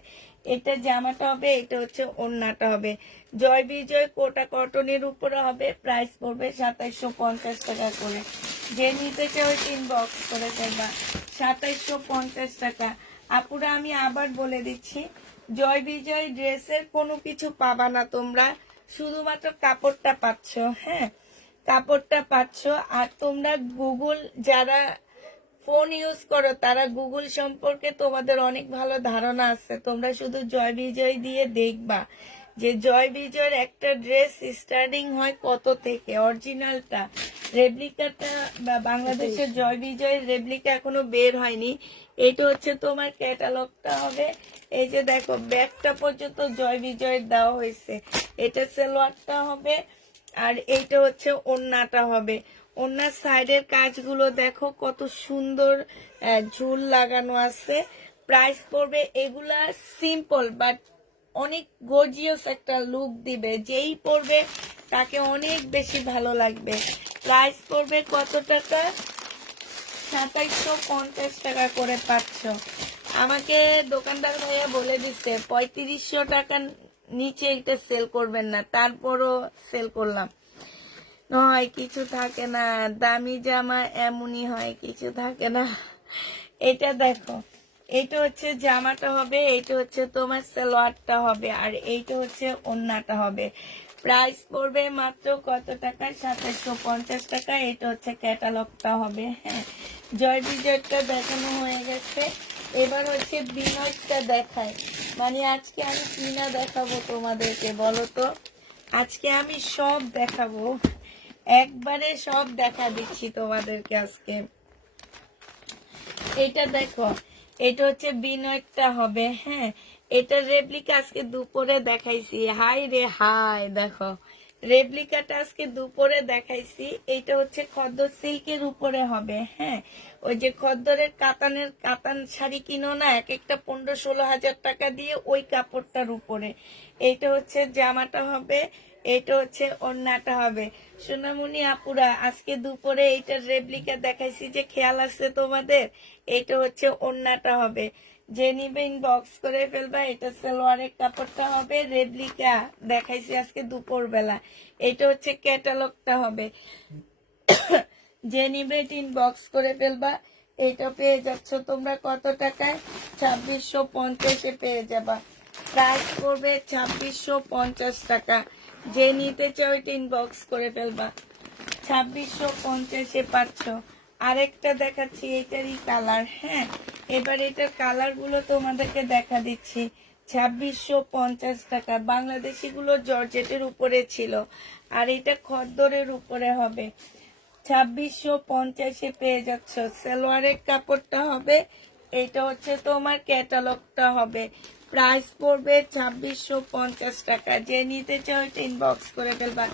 এটা জামাটা হবে, এটা হচ্ছে ওড়নাটা হবে। জয় বিজয় কোটা কটনের উপরে হবে, প্রাইস পড়বে 2750 টাকা করে। যে নিতে চাও ইনবক্স করে ফেলবা, 2750 টাকা। আপুরা আমি আবার বলে দিচ্ছি, জয় বিজয় ড্রেসের কোনো কিছু পাবা না তোমরা, শুধুমাত্র কাপড়টা পাচ্ছ, হ্যাঁ কাপড়টা পাচ্ছ। আর তোমরা গুগল, যারা ফোন ইউজ করো তারা গুগল সম্পর্কে তোমাদের অনেক ভালো ধারণা আছে, তোমরা শুধু জয় বিজয় দিয়ে দেখবা যে জয় বিজয়ের একটা ড্রেস স্টার্টিং হয় কত থেকে। অরিজিনালটা, রেপ্লিকাটা বাংলাদেশের জয় বিজয়ের রেপ্লিকা এখনো বের হয়নি। এটা হচ্ছে তোমার ক্যাটালগটা হবে। এই যে দেখো ব্যাগটা পর্যন্ত জয় বিজয়ের দেওয়া হয়েছে। এটা সালোয়ারটা হবে, আর এইটা হচ্ছে ওড়নাটা হবে। ওড়নার সাইডের কাজগুলো দেখো কত সুন্দর ঝুল লাগানো আছে। প্রাইস পড়বে, এগুলা সিম্পল বাট অনেক গর্জিয়াস একটা লুক দিবে, যেই পরবে তাকে অনেক বেশি ভালো লাগবে। প্রাইস পড়বে কত টাকা, 2750 টাকা করে পাচ্ছ। আমাকে দোকানদার ভাইয়া বলে দিচ্ছে 3500 টাকার নিচে এটা সেল করবেন না, তারপরও সেল করলাম। নয় কিছু থাকে না, দামি জামা এমনই হয়, কিছু থাকে না। এটা দেখো, এটা হচ্ছে জামাটা হবে, এটা হচ্ছে তোমার সালোয়ারটা হবে, আর এইটা হচ্ছে ওড়নাটা হবে। প্রাইস পড়বে মাত্র কত টাকা, 2750 টাকা। এটা হচ্ছে ক্যাটালগটা হবে, হ্যাঁ। জয় বিজয়টা দেখানো হয়ে গেছে, এবার হচ্ছে বিনয়টা দেখায়। মানে আজকে আমি কি না দেখাবো তোমাদেরকে বলো তো, আজকে আমি সব দেখাবো, একবারে সব দেখা দিচ্ছি তোমাদেরকে আজকে। এটা দেখো, এটা হচ্ছে বিনয়টা হবে, হ্যাঁ। এটা রেপ্লিকা আজকে দুপুরে দেখাইছি, হাই রে হাই, দেখো রেপ্লিকাটা আজকে দুপুরে দেখাইছি। এটা হচ্ছে খদ্দর সিল্কের উপরে হবে, হ্যাঁ। ওই যে খদ্দরের কাতান শাড়ি কিনো না, এক একটা 15-16 হাজার টাকা দিয়ে, ওই কাপড়টার উপরে। এইটা হচ্ছে জামাটা হবে, এটা হচ্ছে ওড়নাটা হবে। সোনামণি আপুরা আজকে দুপুরে এইটার রেপ্লিকা দেখাইছি যে খেয়াল আছে তোমাদের, এটা হচ্ছে ওড়নাটা হবে। যে নিবে ইনবক্স করে ফেলবা। এটা সালোয়ারের কাপড়টা হবে, রেপ্লিকা দেখাইছি আজকে দুপুর বেলা। এটা হচ্ছে ক্যাটালগটা হবে। যে নিবে ইনবক্স করে ফেলবা। এটা পেয়ে যাচ্ছ তোমরা কত টাকায়, 2650 পেয়ে যাবা। প্রাইস পড়বে 2650 টাকা। যে নিতে চাও এটা ইনবক্স করে ফেলবা, 2650 পাচ্ছ। আরেকটা দেখাচ্ছি, এটারই কালার, হ্যাঁ। এবার এটার কালার গুলো তোমাদেরকে দেখা দিচ্ছি। 2650 টাকা। বাংলাদেশি গুলো জর্জেটের উপরে ছিল, আর এটা খদ্দরের উপরে হবে। 2650 পেয়ে যাচ্ছ। সালোয়ারের কাপড়টা হবে, এটা হচ্ছে তোমার ক্যাটালগটা হবে। প্রাইস পড়বে 2650 টাকা। যে নিতে চাও এটা ইনবক্স করে ফেলবা।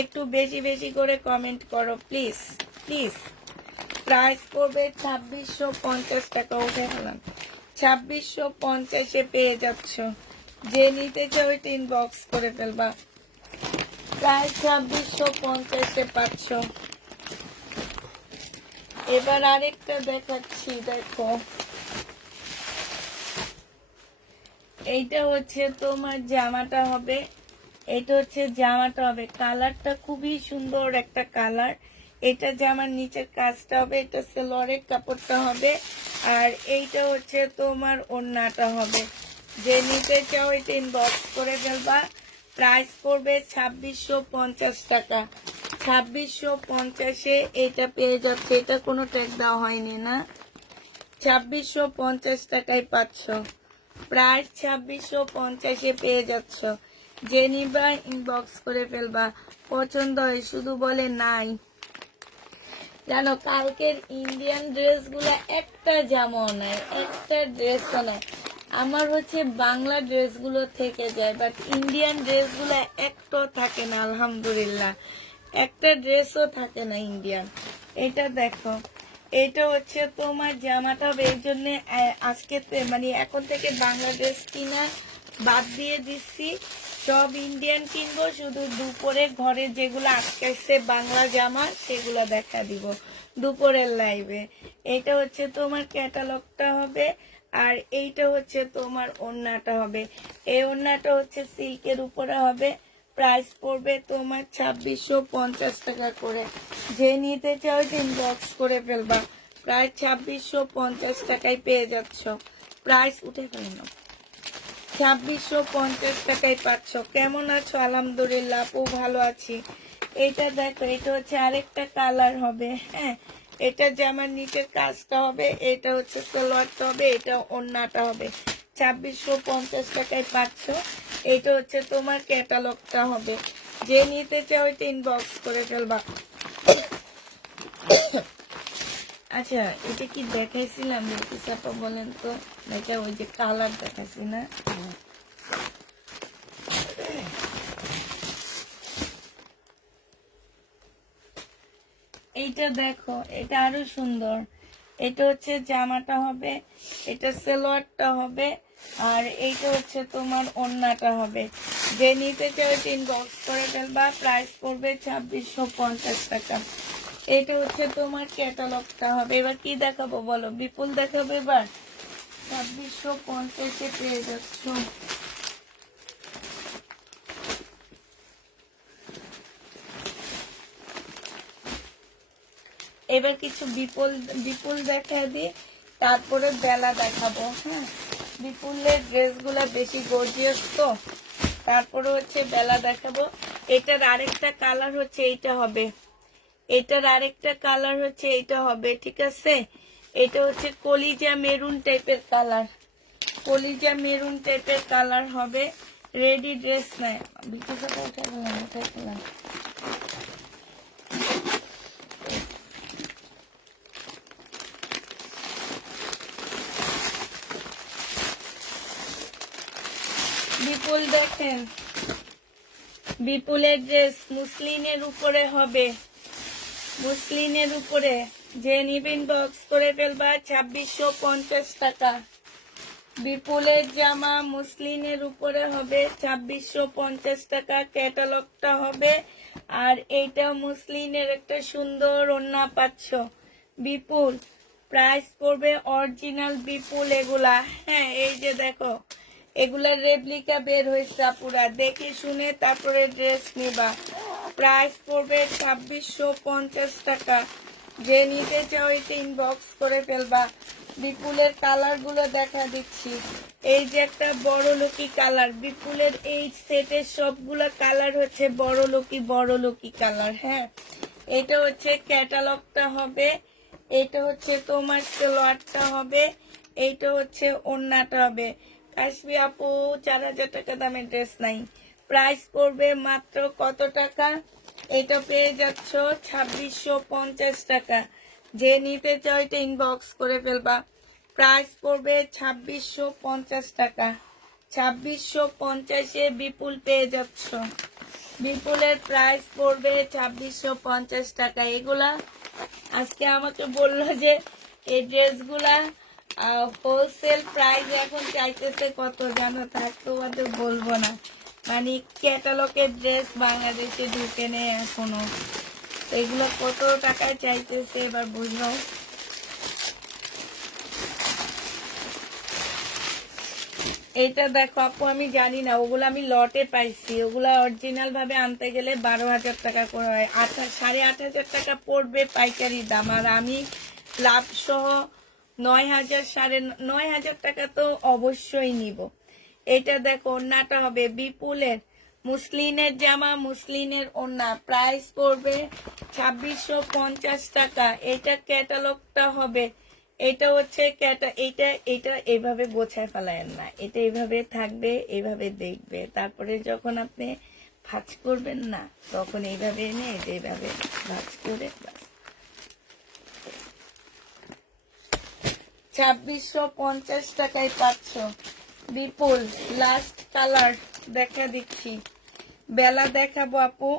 একটু বেশি বেশি করে কমেন্ট করো প্লিজ প্লিজ। প্রাইস পড়বে 2650 টাকা। উঠে গেলাম 2650-এ পেয়ে যাচ্ছ। যে নিতে চাও এটা ইনবক্স করে ফেলবা। প্রায় 2650-এ পাচ্ছ। এবার আরেকটা দেখাচ্ছি, দেখো এইটা হচ্ছে তোমার জামাটা হবে। এটা হচ্ছে জামাটা হবে, কালারটা খুবই সুন্দর একটা কালার। এটা জামার নিচের কাজটা হবে, এটা সেলোয়ারের কাপড়টা হবে, আর এইটা হচ্ছে তোমার ওড়নাটা হবে। যে নিতে চাও এটা ইনবক্স করে ফেলবা। প্রাইস পড়বে 2650 টাকা। 2650-এ এটা পেয়ে যাচ্ছে। এটা কোনো ট্যাগ দেওয়া হয়নি না। 2650 টাকায় পাচ্ছ। প্রাইস 2650-এ পেয়ে যাচ্ছ। যে নিবা ইনবক্স করে ফেলবা। পছন্দ হয় শুধু বলে নাই। জানো কালকের ইন্ডিয়ান ড্রেসগুলো একটা জামাও নাই, একটা ড্রেসও নাই। আমার হচ্ছে বাংলা ড্রেসগুলো থেকে যায়, বাট ইন্ডিয়ান ড্রেসগুলো একটাও থাকে না। আলহামদুলিল্লাহ একটা ড্রেসও থাকে না ইন্ডিয়ান। এটা দেখো, এটা হচ্ছে তোমার জামাটা হবে। এই জন্য আজকে মানে এখন থেকে বাংলা ড্রেস কিনা বাদ দিয়ে দিচ্ছি, সব ইন্ডিয়ান কিনবো। শুধু দুপুরে ঘরে যেগুলো আটকাইছে বাংলা জামা সেগুলো দেখা দিব দুপুরের লাইভে। এটা হচ্ছে তোমার ক্যাটালগটা হবে, আর এইটা হচ্ছে তোমার ওড়নাটা হবে। এই ওড়নাটা হচ্ছে সিল্কের উপরে হবে। প্রাইস পড়বে তোমার 2650 টাকা করে। যে নিতে চাও ইনবক্স করে ফেলবা। প্রায় 2650 টাকায় পেয়ে যাচ্ছ। প্রাইস উঠে ফেলেন 2650 টাকায় পাচ্ছ। কেমন আছো? আলহামদুলিল্লাহ আপু ভালো আছি। এটা দেখো, এটা হচ্ছে আরেকটা কালার হবে। হ্যাঁ, এটা জামার নিচের কাজটা হবে, এটা হচ্ছে সালোয়ারটা হবে, এটা ওড়নাটা হবে। 2650 টাকায় পাচ্ছ। এটা হচ্ছে তোমার ক্যাটালগটা হবে। যে নিতে চাও এটা ইনবক্স করে ফেলবা। আচ্ছা, এটা কি দেখাইছিলাম আপা বলেন তো? এটা ওই যে কালার দেখাইছি না? এইটা দেখো, এটা আরো সুন্দর। এটা হচ্ছে জামাটা হবে, এটা সালোয়ারটা হবে, আর এইটা হচ্ছে তোমার ওড়নাটা হবে। যে নিতে চাও ইনবক্স করে ফেলবা। প্রাইস পড়বে 2650 টাকা। এটা হচ্ছে তোমার ক্যাটালগটা হবে। এবার কি দেখাবো বলো? বিপুল দেখাবো এবার। 2650-এ পেয়ে যাচ্ছ। এবার কিছু বিপুল বিপুল দেখা দিই, তারপরে বেলা দেখাবো। হ্যাঁ, বিপুলের ড্রেসগুলো বেশি গর্জিয়াস তো, তারপরে হচ্ছে বেলা দেখাবো। এটার আরেকটা কালার হচ্ছে এইটা হবে, এটার আরেকটা কালার হচ্ছে এইটা হবে, ঠিক আছে? এটা হচ্ছে কলিজা মেরুন টাইপের কালার, কলিজা মেরুন টাইপের কালার হবে। রেডি ড্রেস নাই, বিপুলটা উঠে গেলাম। বিপুল দেখেন, বিপুলের ড্রেস মুসলিনের উপরে হবে, মুসলিনের উপরে। যে নিবেন বক্স করে ফেলবা। 2650 টাকা। বিপুলের জামা মুসলিনের উপরে হবে, 2650 টাকা। ক্যাটালগটা হবে, আর এইটা মুসলিনের একটা সুন্দর ওড়না পাচ্ছ। বিপুল প্রাইস পড়বে অরিজিনাল বিপুল এগুলা। হ্যাঁ, এই যে দেখো, এগুলার রেপ্লিকা বের হয়েছে, পুরা দেখে শুনে তারপরে ড্রেস নিবা। প্রাইস পড়বে 2650 টাকা। যে নিতে চাও এটা ইনবক্স করে ফেলবা। বিপুলের কালার গুলো দেখা দিচ্ছি। এই যে একটা বড় লোকি কালার, বিপুলের এই সেটের সবগুলো কালার হচ্ছে বড় লোকি কালার। হ্যাঁ, এটা হচ্ছে ক্যাটালগটা হবে, এটা হচ্ছে তোমার সালোয়ারটা হবে, এইটা হচ্ছে ওড়নাটা হবে। কাশ্মী আপু 4000 টাকা দামের ড্রেস নাই। প্রাইস পড়বে মাত্র কত টাকা? এটা পেয়ে যাচ্ছ 2650 টাকা। যে নিতে চাও এটা ইনবক্স করে ফেলবা। প্রাইস পড়বে 2650 টাকা। 2650 বিপুল পেয়ে যাচ্ছ। বিপুলের প্রাইস পড়বে 2650 টাকা। এগুলা আজকে আমাকে বললো যে এই ড্রেসগুলা হোলসেল প্রাইস এখন চাইতেছে কত জানো, থাক তোমাদের বলবো না, মানে ক্যাটালগের ড্রেস বাংলাদেশে ঢুকে নেই এখনো। এগুলো কত টাকায় চাইতেছে এবার বুঝলো। এটা দেখো আপু, আমি জানি না, ওগুলো আমি লটে পাইছি, ওগুলা অরিজিনাল ভাবে আনতে গেলে 12,000 টাকা করে হয়, 8,500 টাকা পড়বে পাইকারি দাম, আর আমি লাভ সহ 9,000 9,500 টাকা তো অবশ্যই নিব। এটা দেখো ওড়নাটা হবে বিপুলের মুসলিনের জামা, মুসলিনের ওড়না, প্রাইস পড়বে 2650 টাকা। এটা ক্যাটালগটা হবে, এটা হচ্ছে এটা এইভাবে গোছায় ফেলায়েন না, এটা এইভাবে থাকবে, এইভাবে দেখবে, তারপরে যখন আপনি ভাঁজ করবেন না তখন এইভাবে এনে এইভাবে ভাঁজ করে 2650 টাকায় পাচ্ছ বিপুল। লাস্ট কালার দেখা দিচ্ছি, বেলা দেখাবো আপু।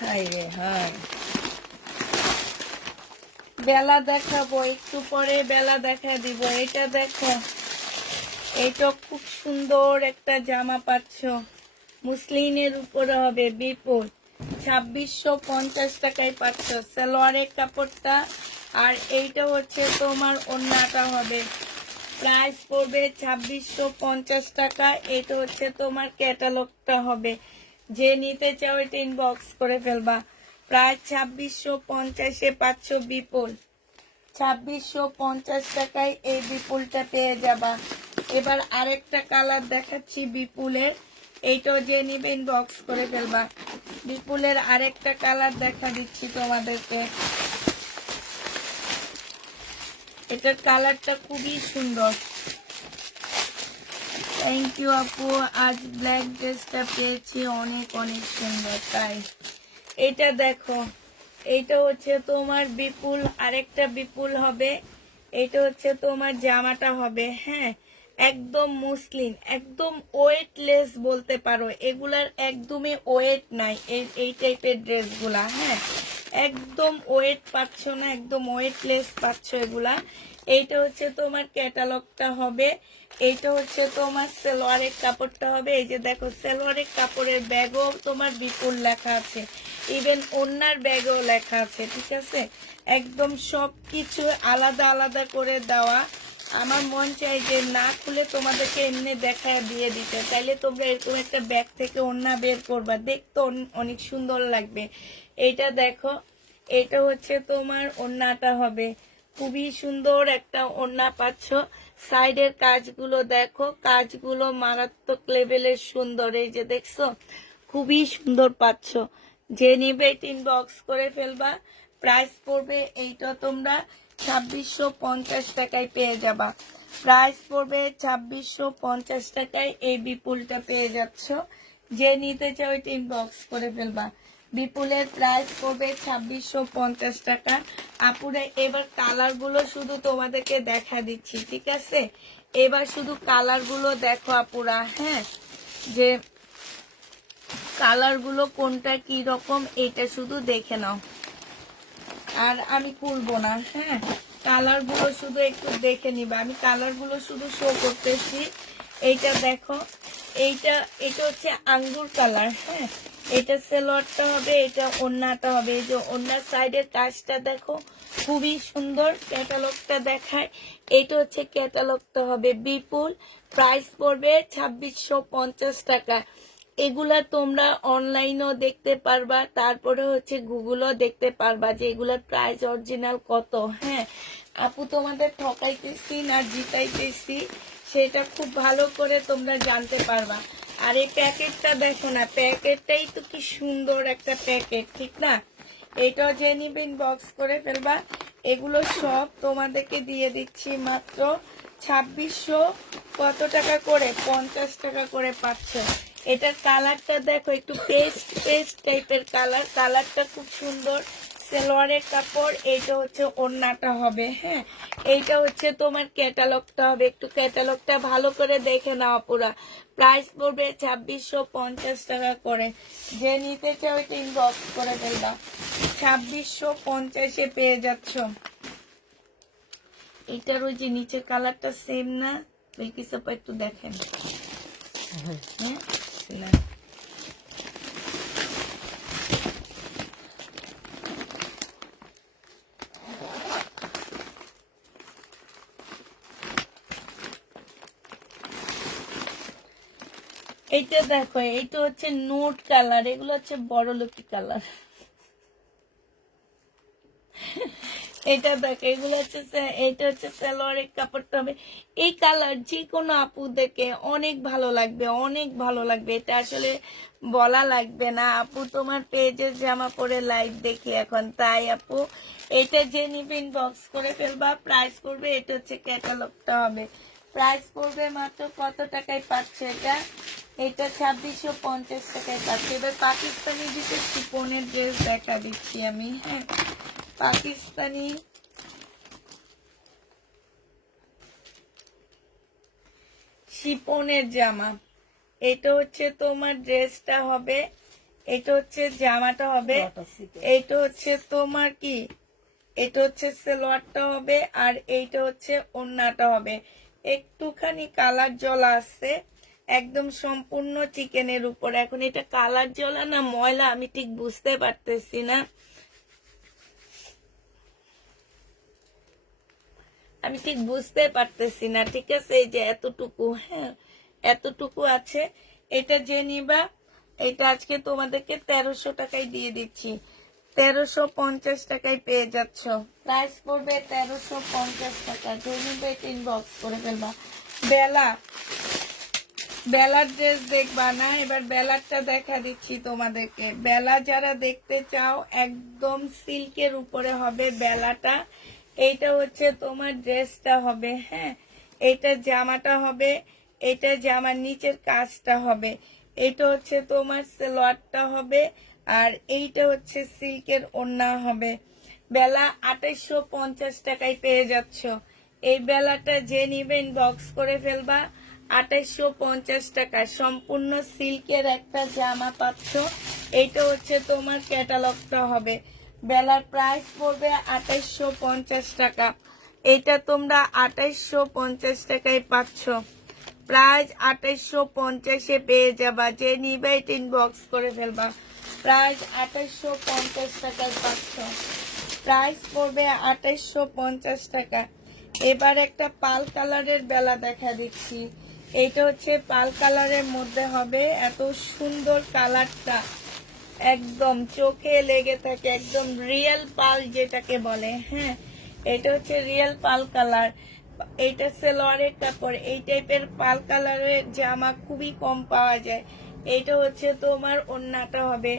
হাই রে হাই, বেলা দেখাবো একটু পরে, বেলা দেখা দিব। এটা দেখো, এটা খুব সুন্দর একটা জামা পাচ্ছ, মুসলিনের উপরে হবে বিপুল, 2650 টাকায় পাচ্ছ সালোয়ারের কাপড়টা, আর এইটা হচ্ছে তোমার ওড়নাটা হবে, প্রাইস পড়বে 2650 টাকা। এটা হচ্ছে তোমার ক্যাটালগটা হবে, যে নিতে চাও এটা ইনবক্স করে ফেলবা। প্রায় 2650-এ পাচ্ছ বিপুল, 2650 টাকায় এই বিপুলটা পেয়ে যাবা। এবার আরেকটা কালার দেখাচ্ছি বিপুলের, এইটাও যে নিবে ইনবক্স করে ফেলবা। বিপুলের আরেকটা কালার দেখা দিচ্ছি তোমাদেরকে, এটার কালারটা খুবই সুন্দর। থ্যাংক ইউ আপু, আজ ব্ল্যাক ড্রেসটা পেয়েছি অনেক অনেক সুন্দর, তাই এটা দেখো, এইটা হচ্ছে তোমার বিপুল, আরেকটা বিপুল হবে, এটা হচ্ছে তোমার জামাটা হবে, হ্যাঁ একদম মসলিন, একদম ওয়েটলেস বলতে পারো, এগুলার একদমই ওয়েট নাই এই টাইপের ড্রেসগুলা, হ্যাঁ একদম ওয়েট পাচ্ছ না, একদম ওয়েটলেস পাচ্ছ এগুলা। এইটা হচ্ছে তোমার ক্যাটালগটা হবে, এইটা হচ্ছে তোমার সালোয়ারের কাপড়টা হবে। এই যে দেখো সালোয়ারের কাপড়ের ব্যাগও তোমার বিপুল লেখা আছে, ইভেন ওড়নার ব্যাগও লেখা আছে, ঠিক আছে, একদম সবকিছু আলাদা আলাদা করে দেওয়া। আমার মন চাই যে না খুলে তোমাদেরকে এমনি দেখায় দিয়ে দিতে, তাইলে তোমরা এরকম একটা ব্যাগ থেকে ওড়না বের করবা, দেখতে অনেক সুন্দর লাগবে। এইটা দেখো, এটা হচ্ছে তোমার ওড়নাটা হবে, খুবই সুন্দর একটা ওড়না পাচ্ছ। সাইডের কাজগুলো দেখো, কাজগুলো মারাত্মক লেভেলের সুন্দর, এই যে দেখছো খুবই সুন্দর পাচ্ছ। যে নিবে ইনবক্স করে ফেলবা। প্রাইস পড়বে এইটা তোমরা 2650 টাকায় পেয়ে যাবা, প্রাইস পড়বে 2650 টাকায় এই বিপুলটা পেয়ে যাচ্ছ। যে নিতে চাও এটা ইনবক্স করে ফেলবা। বিপুলের প্রাইস পড়বে 2650 টাকা। আপুরা এবার কালার গুলো শুধু তোমাদেরকে দেখা দিচ্ছি, ঠিক আছে, এবার শুধু কালার গুলো দেখো আপুরা, হ্যাঁ যে কালার গুলো কোনটা কি রকম এটা শুধু দেখে নাও, আর আমি খুলবো না, হ্যাঁ কালার গুলো শুধু একটু দেখে নিবা, আমি কালার গুলো শুধু শো করতেছি। এইটা দেখো, এটা হচ্ছে আঙ্গুর কালার, হ্যাঁ এটা সালোয়ারটা হবে, এটা ওড়নাটা হবে, এই যে ওড়নার সাইডের কাজটা দেখো খুবই সুন্দর, ক্যাটালগটা দেখায়, এইটা হচ্ছে ক্যাটালগটা হবে বিপুল, প্রাইস পড়বে 2650 টাকা। এগুলা তোমরা অনলাইনেও দেখতে পারবা, তারপরে হচ্ছে গুগলও দেখতে পারবা যে এগুলার প্রাইস অরিজিনাল কত, হ্যাঁ আপু তোমাদের ঠকাইতেছি না জিতাইতেছি সেটা খুব ভালো করে তোমরা জানতে পারবা। আর এই প্যাকেটটা দেখো না, প্যাকেটটাই তো কি সুন্দর একটা প্যাকেট, ঠিক না, এটাও যে নিবে ইনবক্স করে ফেলবা। এগুলো সব তোমাদেরকে দিয়ে দিচ্ছি মাত্র 2600 কত টাকা করে, 50 টাকা করে পাচ্ছ। এটার কালারটা দেখো, একটু পেস্ট পেস্ট টাইপের কালার, কালারটা খুব সুন্দর। সালোয়ারের কাপড়, এইটা হচ্ছে ওড়নাটা হবে। হ্যাঁ, এইটা হচ্ছে তোমার ক্যাটালগটা হবে, একটু ক্যাটালগটা ভালো করে দেখে নাও পুরা। প্রাইস পড়বে 2650 টাকা করে। যে নিতে চাও এটা ইনবক্স করে ফেলবা, 2650-এ পেয়ে যাচ্ছ। এটার ওই যে নিচের কালারটা সেম না? বিলকিস আপা একটু দেখেন। হ্যাঁ, না। এইটা দেখো, এইটা হচ্ছে নোট কালার, এগুলো হচ্ছে বড় লোকি কালার। এটা দেখো, এগুলো হচ্ছে এটা হচ্ছে সালোয়ারের কাপড়টা হবে এই কালার। যে কোনো আপু দেখে অনেক ভালো লাগবে, অনেক ভালো লাগবে। এটা আসলে বলা লাগবে না আপু, তোমার পেজে জামা পরে লাইভ দেখি এখন, তাই আপু এটা যে নিবে ইনবক্স করে ফেলবা। প্রাইস পড়বে, এটা হচ্ছে ক্যাটালগটা হবে। প্রাইস পড়বে মাত্র কত টাকায় পাচ্ছে এটা? এটা 2650 টাকায় পাচ্ছে। এবার পাকিস্তানি দিতে শিপনের ড্রেস দেখা দিচ্ছি আমি। হ্যাঁ, পাকিস্তানি শিপনের জামা, এটা হচ্ছে তোমার ড্রেসটা হবে, এটা হচ্ছে জামাটা হবে, এইটা হচ্ছে তোমার কি, এটা হচ্ছে সালোয়ারটা হবে, আর এইটা হচ্ছে ওড়নাটা হবে। একটুখানি কালার জলা আছে, একদম সম্পূর্ণ চিকেনের উপর। এখন এটা কালার জলা না ময়লা আমি ঠিক বুঝতে পারতেছি না, আমি ঠিক বুঝতে পারতেছি না। ঠিক আছে, এই যে এতটুকু, হ্যাঁ এতটুকু আছে। এটা যে নিবা, এটা আজকে তোমাদেরকে 1300 টাকায় দিয়ে দিচ্ছি, 1350 টাকায় পেয়ে যাচ্ছ। প্রাইস পড়বে 1350 টাকা। যে নিবে এটা ইনবক্স করে ফেলবা। বেলা, বেলার ড্রেস দেখবা না? এবার বেলারটা দেখা দিচ্ছি তোমাদেরকে। বেলা যারা দেখতে চাও, একদম সিল্কের উপরে হবে বেলাটা। এইটা হচ্ছে তোমার ড্রেসটা হবে। হ্যাঁ, এইটা জামাটা হবে, এটা জামার নিচের কাজটা হবে, এটা হচ্ছে তোমার সালোয়ারটা হবে, আর এইটা হচ্ছে সিল্কের ওড়না হবে। বেলা 2850 টাকায় পেয়ে যাচ্ছ। এই বেলাটা যে নিবে ইনবক্স করে ফেলবা। 2850 টাকা সম্পূর্ণ সিল্কের একটা জামা পাচ্ছ। এইটা হচ্ছে তোমার ক্যাটালগটা হবে। বেলার প্রাইস পড়বে 2850 টাকা। এটা তোমরা 2850 টাকায় পাচ্ছ। প্রাইস 2850-এ পেয়ে যাবা। যে নিবে এটা ইনবক্স করে ফেলবা। প্রাইস 2850 টাকায় পাচ্ছ। প্রাইস পড়বে 2850 টাকা। এবার একটা পাল কালারের বেলা দেখা দিচ্ছি। এইটা হচ্ছে পাল কালারের মধ্যে হবে, এত সুন্দর কালারটা, একদম চোখে লেগে থাকে, একদম রিয়েল পাল যেটাকে বলে। হ্যাঁ, এটা হচ্ছে রিয়েল পাল কালার। এইটা সালোয়ারের কাপড়, এই টাইপের পাল কালারের জামা খুবই কম পাওয়া যায়। এইটা হচ্ছে তোমার ওড়নাটা হবে।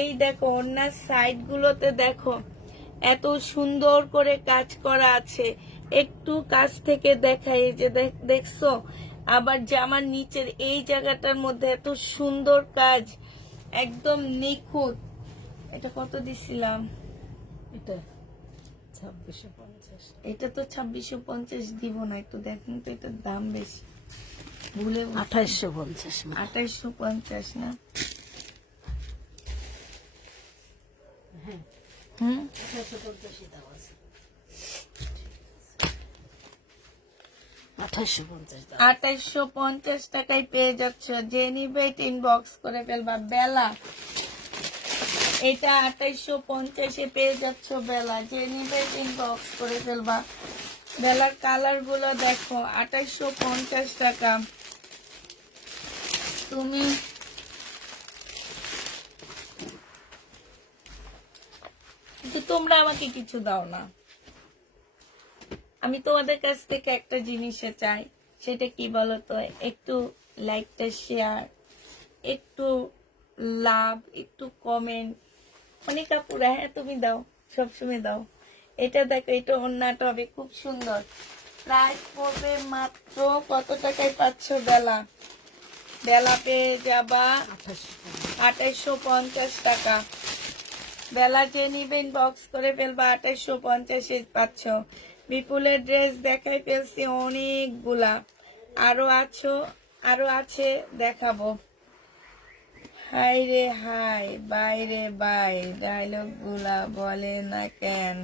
এই দেখো ওড়নার সাইড গুলোতে দেখো এত সুন্দর করে কাজ করা আছে। একটু কাছ থেকে দেখাই, এই যে দেখছো। আবার জামার নিচের এই জায়গাটার মধ্যে এত সুন্দর কাজ, একদম নিখুঁত। এটা কত দিছিলাম? এটা 2650। এটা তো 2650 দিব না, একটু দেখুন তো, এটার দাম বেশি, ভুলে 2850। 2850 না? হ্যাঁ, হুম, 2850 দাও আছে। 2850 দাও। 2850 টাকায় পেয়ে যাচ্ছ। যে নিবে এটা ইনবক্স করে ফেলবা। বেলা, এটা 2850-এ পেয়ে যাচ্ছ বেলা। যে নিবে এটা ইনবক্স করে ফেলবা। বেলার কালার গুলো দেখো, 2850 টাকা। তুমি কিন্তু তোমরা আমাকে কিছু দাও না, আমি তোমাদের কাছ থেকে একটা জিনিসে চাই। সেটা কি বলো তো? একটু লাইকটা শেয়ার, একটু লাভ, একটু কমেন্ট। অনেক আপুরা, হ্যাঁ তুমি দাও, সবসময় দাও। এটা দেখো, এটা ওড়নাটা হবে খুব সুন্দর। প্রাইস পড়বে মাত্র কত টাকায় পাচ্ছ বেলা? বেলা পেয়ে যাবা 2850 2850 টাকা। বেলা যে নিবেন বক্স করে ফেলবা, 2850 পাচ্ছ। বিপুলের ড্রেস দেখাই ফেলছি অনেকগুলা, আরো আছে দেখাবো। হাই রে হাই, বাইরে বাই, ডায়লগ গুলা বলে না কেন?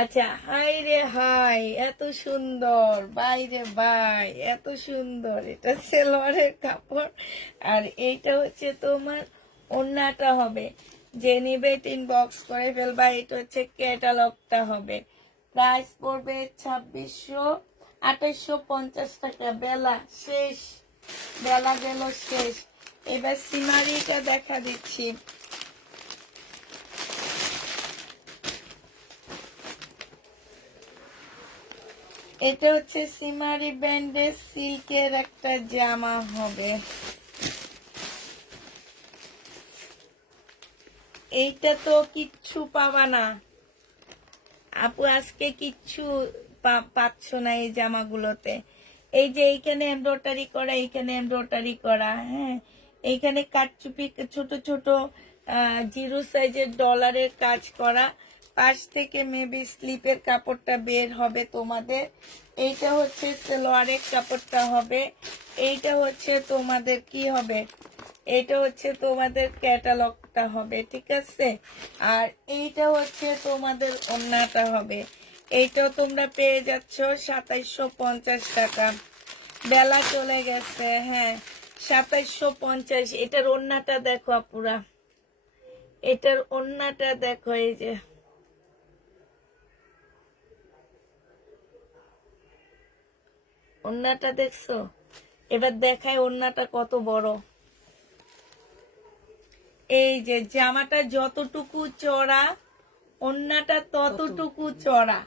আচ্ছা, হাই রে হাই এত সুন্দর, বাইরে বাই এত সুন্দর, এটা সেলোয়ারের কাপড়। আর এইটা হচ্ছে তোমার ওড়নাটা হবে, যে নিবে বক্স করে ফেলবা। এটা হচ্ছে ক্যাটালগটা হবে। প্রাইস পড়বে 2850 টাকা। বেলা শেষ, বেলা গেল শেষ। এবার সিমারিটা দেখা দিচ্ছি। এটা হচ্ছে সিমারি ব্যান্ডের সিল্কের একটা জামা হবে। এইটা তো কিচ্ছু পাবা না আপু, আজকে কিচ্ছু পাচ্ছ না এই জামাগুলোতে। এই যে এইখানে এমব্রয়ডারি করা, এইখানে এমব্রয়ডারি করা, হ্যাঁ, এইখানে কাটচুপি ছোট ছোট জিরো সাইজের ডলারের কাজ করা। পাশ থেকে মেবি স্লিপের কাপড়টা বের হবে তোমাদের। এইটা হচ্ছে সালোয়ারের কাপড়টা হবে। এইটা হচ্ছে তোমাদের কি হবে, এটা হচ্ছে তোমাদের ক্যাটালগটা হবে, ঠিক আছে। আর এইটা হচ্ছে তোমাদের ওড়নাটা হবে। এইটাও তোমরা পেয়ে যাচ্ছ 2750 টাকা। বেলা চলে গেছে, হ্যাঁ, 2750। এটার ওড়নাটা দেখো আপুরা, এটার ওড়নাটা দেখো, এই যে ওড়নাটা দেখছো। এবার দেখায় ওড়নাটা কত বড়। এই যে জামাটা যতটুকু চড়া, ওড়নাটা ততটুকু চড়া,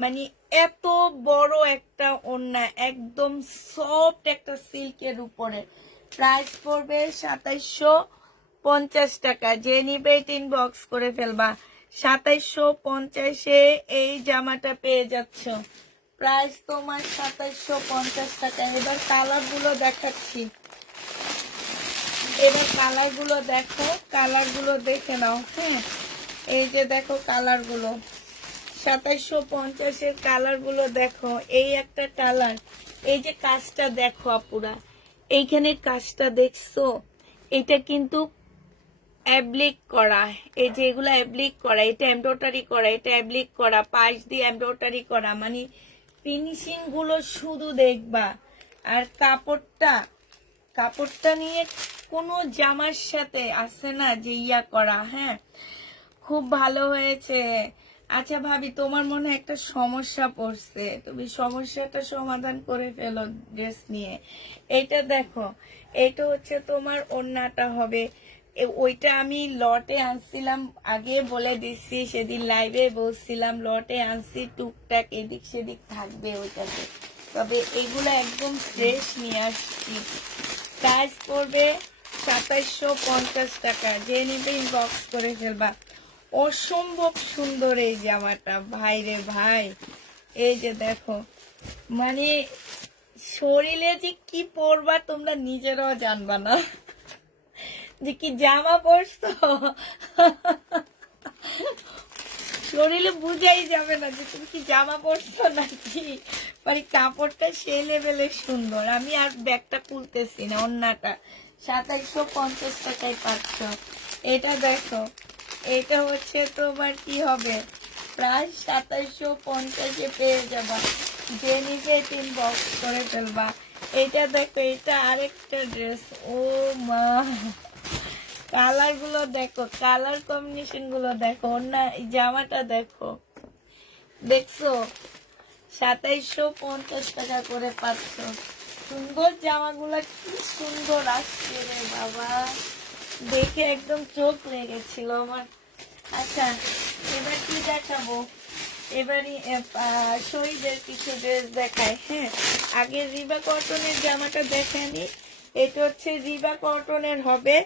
মানে এত বড় একটা ওড়না, একদম সফট একটা সিল্কের উপরে। প্রাইস পড়বে 2750 টাকা। যে নিবে বক্স করে ফেলবা। 2750-এ এই জামাটা পেয়ে যাচ্ছ। প্রাইস তোমার 2750 টাকা। এবার কালার গুলো দেখাচ্ছি, এবার কালার গুলো দেখো, কালার গুলো দেখে নাও, হ্যাঁ। এই যে দেখো কালার গুলো, 2750-এর কালার গুলো দেখো। এই একটা কালার, এই যে কাজটা দেখো আপুরা, এইখানে কাজটা দেখছো, এটা কিন্তু অ্যাব্লিক করা। এই যে এগুলো অ্যাব্লিক করা, এটা এমব্রয়ডারি করা, এটা অ্যাব্লিক করা, পাশ দিয়ে এমব্রয়ডারি করা, মানে ফিনিশিং গুলো শুধু দেখবা। আর কাপড়টা নিয়ে কোনো জামার সাথে আসে না যে ইয়া করা, হ্যাঁ, খুব ভালো হয়েছে। আচ্ছা ভাবি, তোমার মনে হয় একটা সমস্যা পড়ছে, তুমি সমস্যাটা সমাধান করে ফেলো ড্রেস নিয়ে। এটা দেখো, এটা হচ্ছে তোমার ওড়নাটা হবে। ওইটা আমি লটে আনছিলাম, আগে বলে দিচ্ছি, সেদিন লাইভে বলছিলাম লটে আনছি, টুকটাক এদিক সেদিক থাকবে ওইটাতে, তবে এগুলো একদম ফ্রেশ নিয়ে আসছি। প্রাইস পড়বে 2750 টাকা। যে নিবে বক্স করে ফেলবা। অসম্ভব সুন্দর এই জামাটা, ভাই রে ভাই। এই যে দেখো, মানে শরীরে যে কি পরবা তোমরা নিজেরাও জানবা না যে কি জামা পরছো। শরীরে বুঝাই যাবে না যে তুমি কি জামা পরছো নাকি, মানে কাপড়টা সেই লেভেলের সুন্দর। আমি আর ব্যাগটা খুলতেছি না, ওড়নাটা 2750 টাকায় পাচ্ছ। এটা দেখো, এটা হচ্ছে তোমার কি হবে, প্রায় 2750-এ পেয়ে যাবা। যে নিজে বক্স করে ফেলবা। এটা দেখো, এটা আরেকটা ড্রেস, ও মা, কালার গুলো দেখো, কালার কম্বিনেশন গুলো দেখো, না জামাটা দেখো, দেখছো 2750 টাকা করে পাচ্ছ। সুন্দর জামাগুলো, কি সুন্দর আসছে রে বাবা, দেখে একদম চোখ লেগেছিল আমার। আচ্ছা, এবার কি দেখাবো, এবারই শহীদের কিছু ড্রেস দেখায়, হ্যাঁ। আগে রিবা কটনের জামাটা দেখানি। এটা হচ্ছে রিবা কটনের হবে।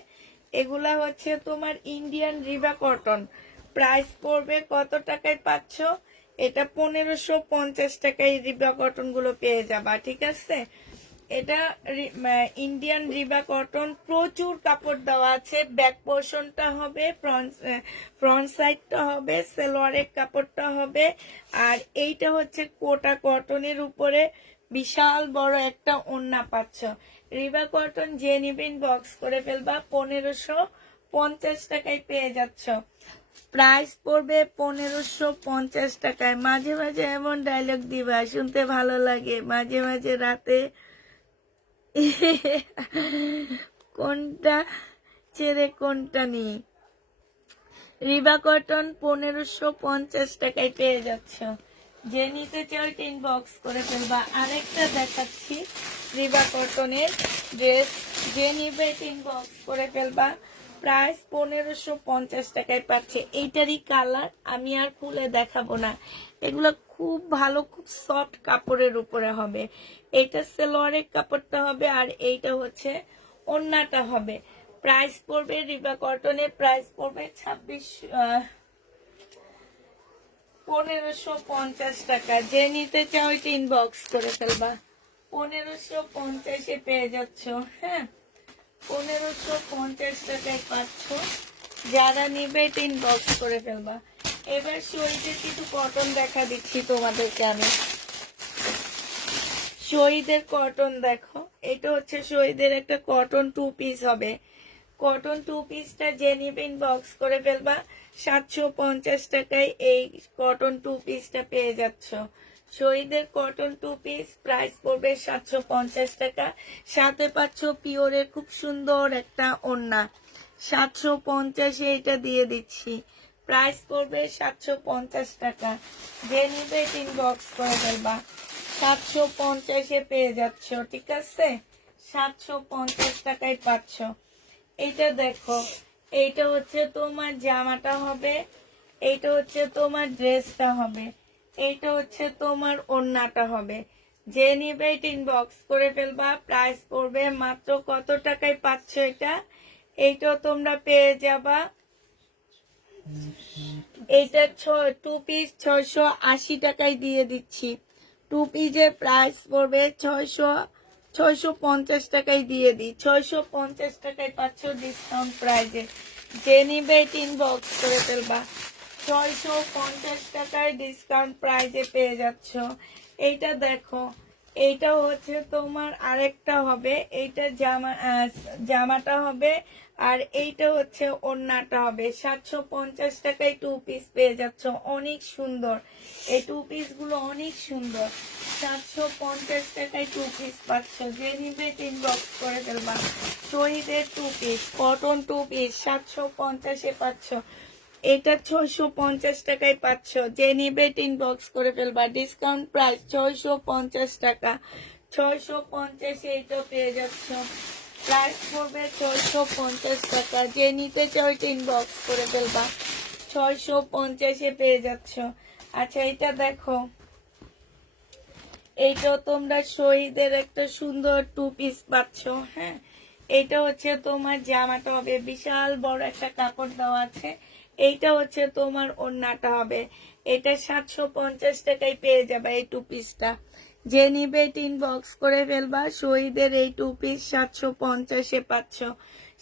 এগুলা হচ্ছে তোমার ইন্ডিয়ান রিবা কটন। প্রাইস পড়বে কত টাকায় পাচ্ছ, এটা 1550 টাকায় রিবা কটন গুলো পেয়ে যাবা, ঠিক আছে। এটা ইন্ডিয়ান রিবা কটন, প্রচুর কাপড় দেওয়া আছে। ব্যাক পোর্শনটা হবে, ফ্রন্ট সাইডটা হবে, সালোয়ারের কাপড়টা হবে। আর এইটা হচ্ছে কোটা কটনের উপরে বিশাল বড় একটা ওড়না পাচ্ছ। রিবা কটন যে নিবেন বক্স করে ফেলবা, 1550 টাকায় পেয়ে যাচ্ছ। প্রাইস পড়বে 1550 টাকায়। মাঝে মাঝে এমন ডায়লগ দিবা, শুনতে ভালো লাগে। মাঝে মাঝে রাতে কোনটা ছেড়ে কোনটা নিই। রিবা কটন 1550 টাকায় পেয়ে যাচ্ছ। যে নিতে চাও ইনবক্স করে ফেলবা। আরেকটা দেখাচ্ছি রিবা কটনের ড্রেস, যে নিবে ইনবক্স করে ফেলবা। প্রাইস 1550 টাকায় পাচ্ছে। এইটারই কালার আমি আর খুলে দেখাবো না। এগুলো খুব ভালো, খুব সফট কাপড়ের উপরে হবে। এইটা সালোয়ারের কাপড়টা হবে, আর এইটা হচ্ছে ওড়নাটা হবে। প্রাইস পড়বে রিবা কটনের প্রাইস পড়বে 1550 টাকা। যে নিতে চাও এটা ইনবক্স করে ফেলবা। 1550-এ পেয়ে যাচ্ছ। হ্যাঁ, 1550 টাকায় পাচ্ছ। যারা নিবে এটা ইনবক্স করে ফেলবা। এবার শহীদের কিছু কটন দেখা দিচ্ছি তোমাদেরকে আমি। শহীদের কটন দেখো, এটা হচ্ছে শহীদের একটা কটন 2 পিস হবে। কটন 2 পিসটা যে নিবে ইনবক্স করে ফেলবা। 750 টাকায় এই কটন 2 পিসটা পেয়ে যাচ্ছ। শহীদের কটন 2 পিস প্রাইস পড়বে 750 টাকা। সাথে পাচ্ছ পিওরের খুব সুন্দর একটা ওড়না। 750-এ এটা দিয়ে দিচ্ছি। প্রাইস পড়বে 750 টাকা। যে নিবে ইনবক্স করে ফেলবা। 750-এ পেয়ে যাচ্ছ, ঠিক আছে? 750 টাকায় পাচ্ছ। এইটা দেখো, এইটা হচ্ছে তোমার জামাটা হবে, এইটা হচ্ছে তোমার ড্রেসটা হবে, এইটা হচ্ছে তোমার ওড়নাটা হবে। যে নিবে এটা ইনবক্স করে ফেলবা। প্রাইস পড়বে মাত্র কত টাকায় পাচ্ছ এটা? এইটাও তোমরা পেয়ে যাবা। এইটা 2 পিস 680 টাকায় দিয়ে দিচ্ছি। 2 পিসের প্রাইস পড়বে 650 টাকায় দিয়ে দিই। 650 টাকায় পাচ্ছ ডিসকাউন্ট প্রাইজে। যে নিবে এটা ইনবক্স করে ফেলবা। 650 টাকায় ডিসকাউন্ট প্রাইজে পেয়ে যাচ্ছ। এইটা দেখো, এইটা হচ্ছে তোমার আরেকটা হবে। এইটা জামাটা হবে, আর এইটা হচ্ছে ওড়নাটা হবে। 750 টাকায় 2 পিস পেয়ে যাচ্ছ। অনেক সুন্দর, এই 2 পিস গুলো অনেক সুন্দর। 750 টাকায় 2 পিস পাচ্ছ। যে নিবে ইনবক্স করে ফেলবা। শহীদের 2 পিস কটন 2 পিস 750-এ পাচ্ছ। এটা 650 টাকায় পাচ্ছ। যে নিবে ইনবক্স করে ফেলবা। ডিসকাউন্ট প্রাইস 650 টাকা। 650-এ এটা পেয়ে যাচ্ছ। প্রাইস পড়বে 650 টাকা। যে নিতে চাও ইনবক্স করে ফেলবা। 650-এ পেয়ে যাচ্ছ। আচ্ছা, এটা দেখো, এইটাও তোমরা শহীদের একটা সুন্দর 2 পিস পাচ্ছ। হ্যাঁ, এটা হচ্ছে তোমার জামাটা হবে, বিশাল বড় একটা কাপড় দেওয়া আছে। এইটা হচ্ছে তোমার ওড়নাটা হবে। এটা 750 টাকায় পেয়ে যাবে এই 2 পিসটা। যে নিবে ইনবক্স করে ফেলবা। শহীদের এই 2 পিস 750-এ পাচ্ছ।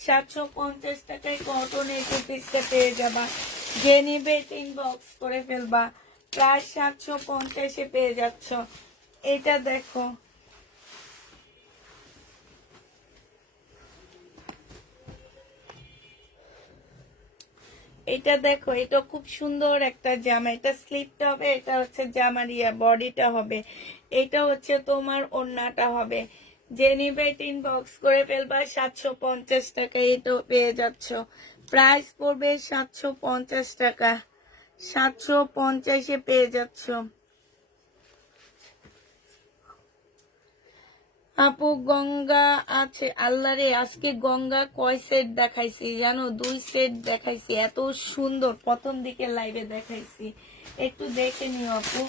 750 টাকায় কটন এই 2 পিসটা পেয়ে যাবা। যে নিবে ইনবক্স করে ফেলবা। প্রায় 750-এ পেয়ে যাচ্ছ। এটা দেখো, এটা দেখো, এটা খুব সুন্দর একটা জামা। এটা স্লিপটা হবে, এটা হচ্ছে জামার বডিটা হবে, এটা হচ্ছে তোমার ওড়নাটা হবে। যে নিবে ইনবক্স করে ফেলবা। 750 টাকায় এটা পেয়ে যাচ্ছ। প্রাইস পড়বে 750 টাকা। 750-এ পেয়ে যাচ্ছ। আপু গঙ্গা আছে? আল্লাহ রে, আজকে গঙ্গা কয় সেট দেখাইছি জানো? 2 সেট দেখাইছি। এত সুন্দর, প্রথম দিকে লাইভে দেখাইছি, একটু দেখে নিও আপু।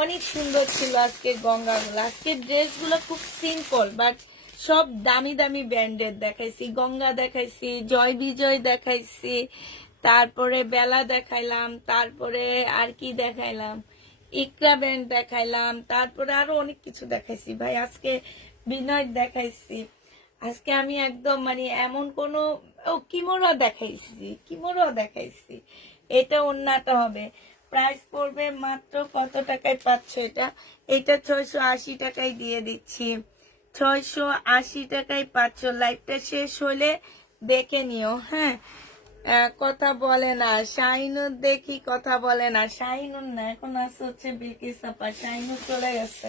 অনেক সুন্দর ছিল আজকে গঙ্গাগুলো। আজকে ড্রেসগুলো খুব সিম্পল, বাট সব দামি দামি ব্র্যান্ডের দেখাইছি। গঙ্গা দেখাইছি, জয় বিজয় দেখাইছি, তারপরে বেলা দেখাইলাম, তারপরে আর কি দেখাইলাম, ইকরা ব্যান্ড দেখাইলাম, তারপরে আরো অনেক কিছু দেখাইছি। ভাই আজকে বিনয় দেখাইছি। আজকে আমি একদম মানে এমন কোনো কিমোরা দেখাইছি। এটা ওন্নাটা হবে। প্রাইস পড়বে মাত্র কত টাকায় পাচ্ছ এটা? এটা 680 টাকায় দিয়ে দিচ্ছি। 680 টাকায় পাচ্ছ। লাইভটা শেষ হলে দেখে নিও। হ্যাঁ, কথা বলে না শাহিনুর, দেখি কথা বলে না। শাহিনুর না, এখন আছে হচ্ছে বিলকিস আপা। শাহিনুর চলে গেছে।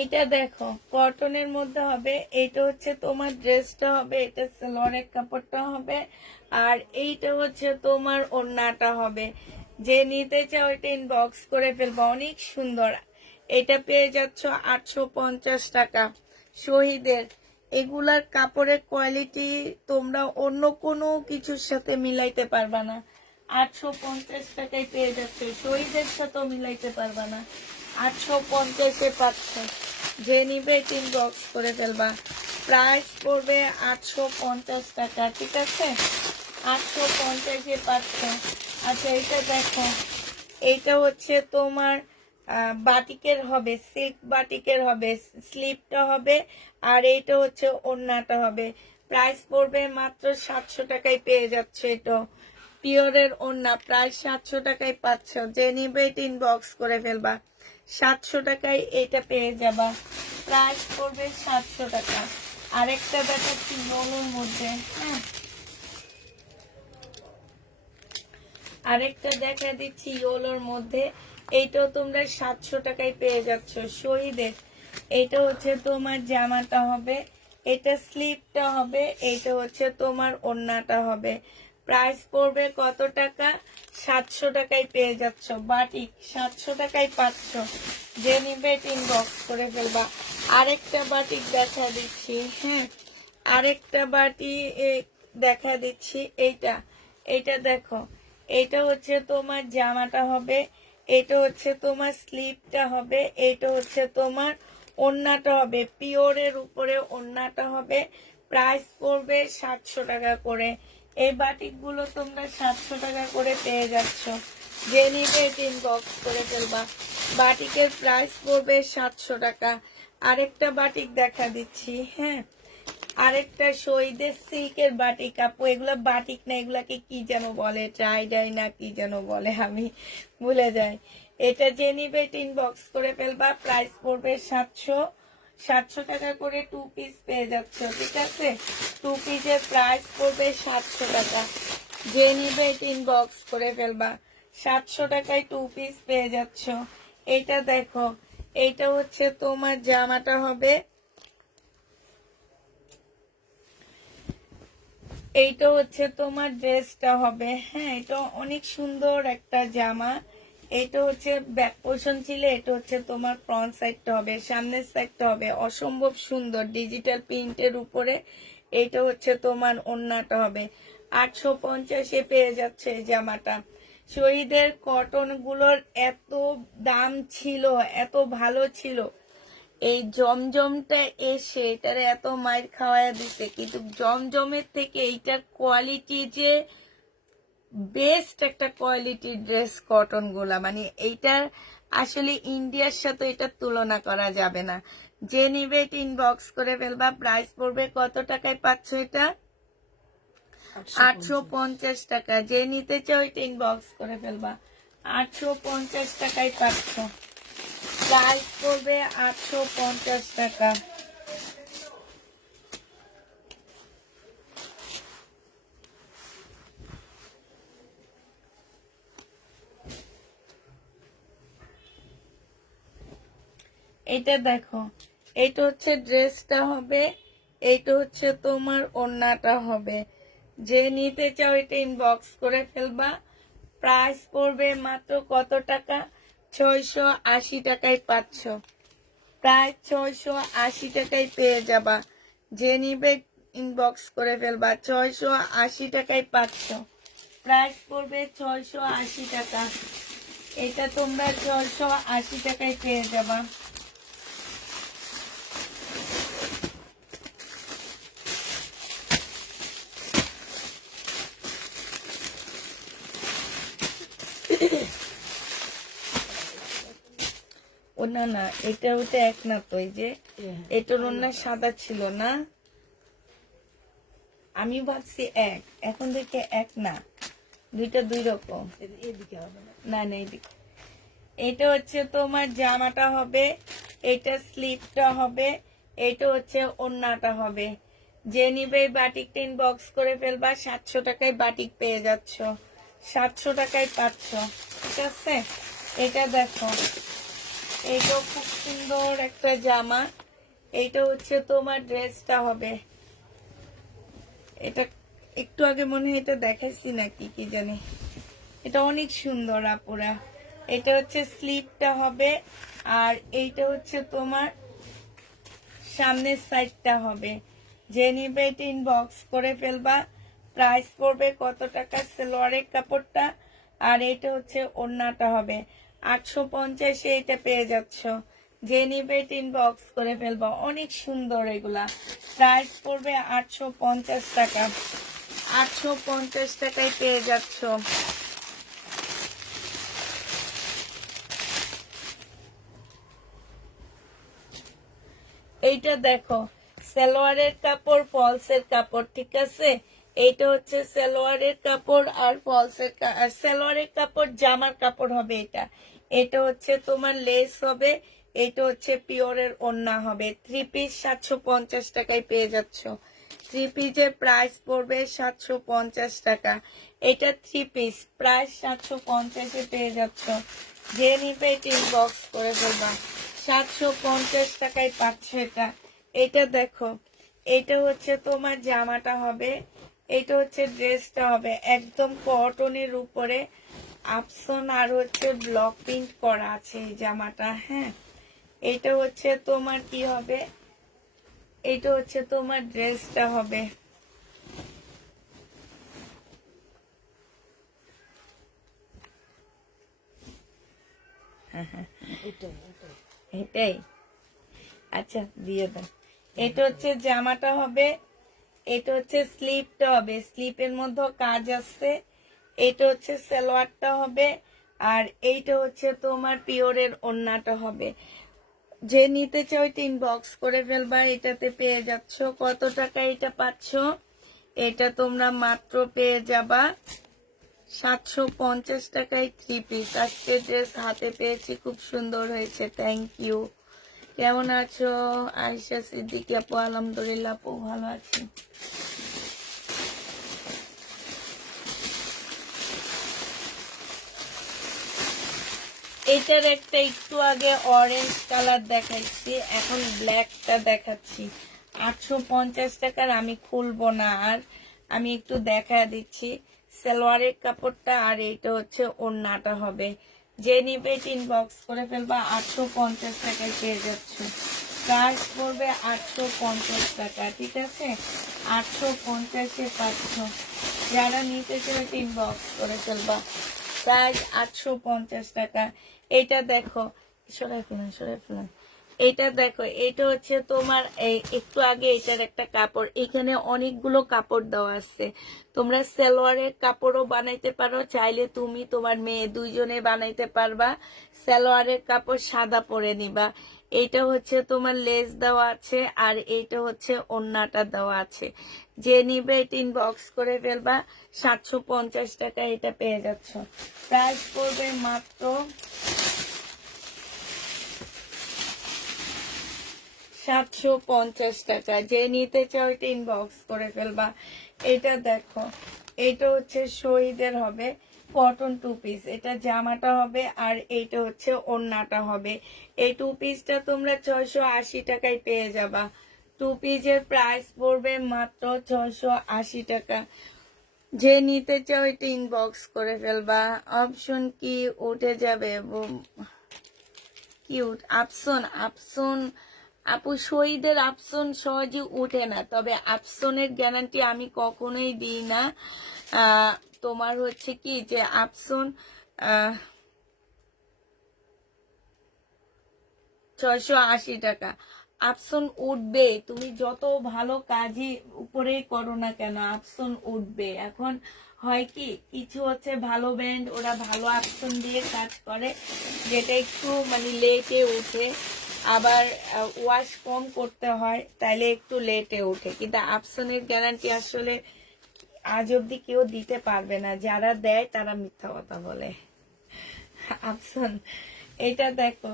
এইটা দেখো কটনের মধ্যে হবে। এইটা হচ্ছে তোমার ড্রেসটা হবে, এটা সেলরের কাপড়টা হবে, আর এইটা হচ্ছে তোমার ওড়নাটা হবে। যে নিতে চাও এটা ইনবক্স করে ফেলবো। অনেক সুন্দর। এটা পেয়ে যাচ্ছ 850 টাকা। শহীদের এগুলার কাপড়ের কোয়ালিটি তোমরা অন্য কোনো কিছুর সাথে মিলাইতে পারবা না। 850 টাকায় পেয়ে যাচ্ছে। শহীদের সাথেও মিলাইতে পারবা না। 850-এ পাচ্ছ। যে নিবে ইনবক্স করে ফেলবা। প্রাইস পড়বে 850 টাকা। ঠিক আছে, 850-এ পাচ্ছ। আচ্ছা, এটা দেখো, এইটা হচ্ছে তোমার বাটিকের হবে, সিল্ক বাটিকের হবে। স্লিপটা হবে, আর এইটা হচ্ছে ওড়নাটা হবে। প্রাইস পড়বে মাত্র 700 টাকায় পেয়ে যাচ্ছে। এটা পিওরের ওড়না, প্রায় 700 টাকায় পাচ্ছ। যে নিবে ইনবক্স করে ফেলবা। 700 টাকায় এটা পেয়ে যাবা। প্রাইস পড়বে 700 টাকা। আরেকটা দেখাচ্ছি ইয়েলোর মধ্যে। হ্যাঁ, আরেকটা দেখা দিচ্ছি ইয়েলোর মধ্যে। এইটাও তোমরা 700 টাকায় পেয়ে যাচ্ছ। শহীদের এটা হচ্ছে তোমার জামাটা হবে, এটা স্লিপটা হবে, এইটা হচ্ছে তোমার ওড়নাটা হবে। প্রাইস পড়বে কত টাকা? 700 টাকায় পেয়ে যাচ্ছ। বাটিক 700 টাকায় পাচ্ছ। যে নিবে ইনবক্স করে ফেলবা। আরেকটা বাটিক দেখা দিচ্ছি। হ্যাঁ, আরেকটা বাটি দেখা দিচ্ছি। এইটা দেখো, এটা হচ্ছে তোমার জামাটা হবে, এটা হচ্ছে তোমার স্লিপটা হবে, এটা হচ্ছে তোমার ওড়নাটা হবে। পিওরের উপরে ওড়নাটা হবে। প্রাইস পড়বে 700 টাকা করে। এই বাটিকগুলো তোমরা 700 টাকা করে পেয়ে যাচ্ছ। যে নিবে ইনবক্স করে ফেলবা। বাটিকের প্রাইস পড়বে 700 টাকা। আরেকটা বাটিক দেখা দিচ্ছি। হ্যাঁ, আরেকটা শহীদের সিল্কের বাটিক। আপু এগুলো বাটিক না, এগুলাকে কি যেন বলে, ট্রাইডাই না কি যেন বলে, আমি ভুলে যাই। এটা যে নিবে ইনবক্স করে ফেলবা। প্রাইস পড়বে 700 টাকা করে। 2 পিস পেয়ে যাচ্ছ। ঠিক আছে, 2 পিসের প্রাইস পড়বে 700 টাকা। যে নিবে ইনবক্স করে ফেলবা। 700 টাকায় 2 পিস পেয়ে যাচ্ছ। এটা দেখো, এইটা হচ্ছে তোমার জামাটা হবে, এইটা হচ্ছে তোমার ড্রেসটা হবে। হ্যাঁ, এটা অনেক সুন্দর একটা জামা। এটা হচ্ছে ব্যাক পোর্শন ছিল, এটা হচ্ছে তোমার ফ্রন্ট সাইডটা হবে, সামনের সাইডটা হবে। অসম্ভব সুন্দর ডিজিটাল প্রিন্টের উপরে। এটা হচ্ছে তোমার ওড়নাটা হবে। 850-এ পেয়ে যাচ্ছে এই জামাটা। শহীদের কটন গুলোর এত দাম ছিল, এত ভালো ছিল। এই জমজমটা এসে এটার এত মাইর খাওয়ায়া দিছে, কিন্তু জমজমের থেকে এইটার কোয়ালিটি যে বেস্ট একটা কোয়ালিটির ড্রেস কটন গুলা, মানে এইটার আসলে ইন্ডিয়ার সাথে এটার তুলনা করা যাবে না। যে নিবে ইনবক্স করে ফেলবা। প্রাইস পড়বে কত টাকায় পাচ্ছ এটা? 850 টাকা। যে নিতে চাও এটা ইনবক্স করে ফেলবা। 850 টাকায় পাচ্ছ। প্রাইস পড়বে 850 টাকা। এটা দেখো, এটা হচ্ছে ড্রেসটা হবে, এইটা হচ্ছে তোমার ওড়নাটা হবে। যে নিতে চাও এটা ইনবক্স করে ফেলবা। প্রাইস পড়বে মাত্র কত টাকা? 680 টাকায় পাচ্ছ। প্রায় 680 টাকায় পেয়ে যাবা। যে নিবে ইনবক্স করে ফেলবা। 680 টাকায় পাচ্ছ। প্রাইস পড়বে 680 টাকা। এটা তোমরা 680 টাকায় পেয়ে যাবা। ও না না, এটা ওটা এক না তো, এই যে এটার ওড়না সাদা ছিল না, আমি ভাবছি এক, এখন দেখে এক না, দুইটা দুই রকম। এদিকে হবে না। না না, এইদিকে। এটা হচ্ছে তোমার জামাটা হবে, এটা স্লিপটা হবে, এটা হচ্ছে ওড়নাটা হবে। যে নিবে বাটিকটা ইনবক্স করে ফেলবা, 700 টাকায় বাটিক পেয়ে যাচ্ছ, 700 টাকায় পাচ্ছ, ঠিক আছে। এটা দেখো, এইটাও খুব সুন্দর একটা জামা, এইটা হচ্ছে তোমার ড্রেসটা হবে। এটা একটু আগে মনে হয় এটা দেখাইছি নাকি কি জানি, এটা অনেক সুন্দর আপুরা। এটা হচ্ছে স্লিপটা হবে, আর এইটা হচ্ছে তোমার সামনের সাইডটা হবে। যে নিবে এটা ইনবক্স করে ফেলবা। প্রাইস পড়বে কত টাকা সালোয়ারের কাপড়টা, আর এটা হচ্ছে ওড়নাটা হবে 850-এ এটা পেয়ে যাচ্ছ। যে নিবে এটা ইনবক্স করে ফেলবা, অনেক সুন্দর এগুলা। প্রাইস পড়বে 850 টাকা, 850 টাকায় পেয়ে যাচ্ছ। এইটা দেখো, সালোয়ারের কাপড়, ফলসের কাপড়, ঠিক আছে। এইটা হচ্ছে সালোয়ারের কাপড় আর ফলসের সালোয়ারের কাপড়, জামার কাপড় হবে এটা। এটা হচ্ছে তোমার লেস হবে, এটা হচ্ছে পিওরের ওড়না হবে। 3 পিস 750 টাকায় পেয়ে যাচ্ছ। 3 পিসের প্রাইস পড়বে 750 টাকা। এটা 3 পিস প্রাইস 750-এ পেয়ে যাচ্ছ। যে নিবে এটা ইনবক্স করে ফেলবা, 750 টাকায় পাচ্ছে এটা। এটা দেখো, এটা হচ্ছে তোমার জামাটা হবে, এটা হচ্ছে ড্রেসটা হবে, একদম কটনের উপরে আফসন আর হচ্ছে ব্লক প্রিন্ট করা আছে এই জামাটা। হ্যাঁ, এটা হচ্ছে তোমার কি হবে, এটা হচ্ছে তোমার ড্রেসটা হবে। এটাই এটাই। এটাই, আচ্ছা দিয়ে দাও। এটা হচ্ছে জামাটা হবে, এটা হচ্ছে স্লিপটা হবে, স্লিপের মধ্যে কাজ আছে। এটা হচ্ছে সালোয়ারটা হবে, আর এইটা হচ্ছে তোমার পিওরের ওড়নাটা হবে। যে নিতে চাও এটা ইনবক্স করে ফেলবা, এটাতে পেয়ে যাচ্ছ। কত টাকা এটা পাচ্ছ, এটা তোমরা মাত্র পেয়ে যাবা 750 টাকায় 3 পিস। আজকে ড্রেস হাতে পেয়েছি, খুব সুন্দর হয়েছে, থ্যাংক ইউ। কেমন আছো আয়েশা সিদ্দিকী আপু? আলহামদুলিল্লাহ আপু ভালো আছি। এটার একটা একটু আগে অরেঞ্জ কালার দেখাচ্ছি, এখন ব্ল্যাকটা দেখাচ্ছি। 850 টাকার, আমি খুলবো না আর, আমি একটু দেখা দিচ্ছি সালোয়ারের কাপড়টা, আর এইটা হচ্ছে ওড়নাটা হবে। যে নিবে ইনবক্স করে ফেলবা, 850 টাকায় পেয়ে যাচ্ছ। প্রাইস পড়বে 850 টাকা, ঠিক আছে। 850-এ পাচ্ছ। যারা নিতে চাও ইনবক্স করে ফেলবা, প্রাইস 850 টাকা। এটা দেখো, সরাই ফেলেন সরাই ফেলেন। এটা দেখো, এটা হচ্ছে তোমার এই একটু আগে এটার একটা কাপড়, এখানে অনেকগুলো কাপড় দেওয়া আছে। তোমরা সালোয়ারের কাপড়ও বানাইতে পারো, চাইলে তুমি তোমার মেয়ে দুইজনে বানাইতে পারবা। সালোয়ারের কাপড় সাদা পরে নিবা। এইটা হচ্ছে তোমার লেস দেওয়া আছে, আর এইটা হচ্ছে ওড়নাটা দেওয়া আছে। যে নিবে এটা ইনবক্স করে ফেলবা, 750 টাকা এটা পেয়ে যাচ্ছ। প্রাইস পড়বে মাত্র 750 টাকা। যে নিতে চাও এটা ইনবক্স করে ফেলবা। এটা দেখো, এটা হচ্ছে শহীদের হবে, কটন 2 পিস। এটা জামাটা হবে, আর এইটা হচ্ছে ওড়নাটা হবে। এই 2 পিসটা তোমরা 680 টাকায় পেয়ে যাবা। 2 পিসের প্রাইস পড়বে মাত্র 680 টাকা। যে নিতে চাও এটা ইনবক্স করে ফেলবা। অপশন কি উঠে যাবে, কিউট আফসন, আফসন আপু, শহীদের আফসন সহজে উঠে না, তবে আফসনের গ্যারান্টি আমি কখনোই দিই না। তোমার হচ্ছে কি যে আফসন 680 টাকা। আপসন উঠবে, তুমি যত ভালো কাজই উপরে করো না কেন আপসন উঠবে। এখন হয় কি কিছু হচ্ছে ভালো ব্র্যান্ড, ওরা ভালো আপসন দিয়ে কাজ করে, যেটা একটু মানে লেটে উঠে, আবার ওয়াশ কম করতে হয় তাইলে একটু লেটে উঠে, কিন্তু আপসনের গ্যারান্টি আসলে আজ অব্দি কেউ দিতে পারবে না, যারা দেয় তারা মিথ্যা কথা বলে। আপসন এটা দেখো,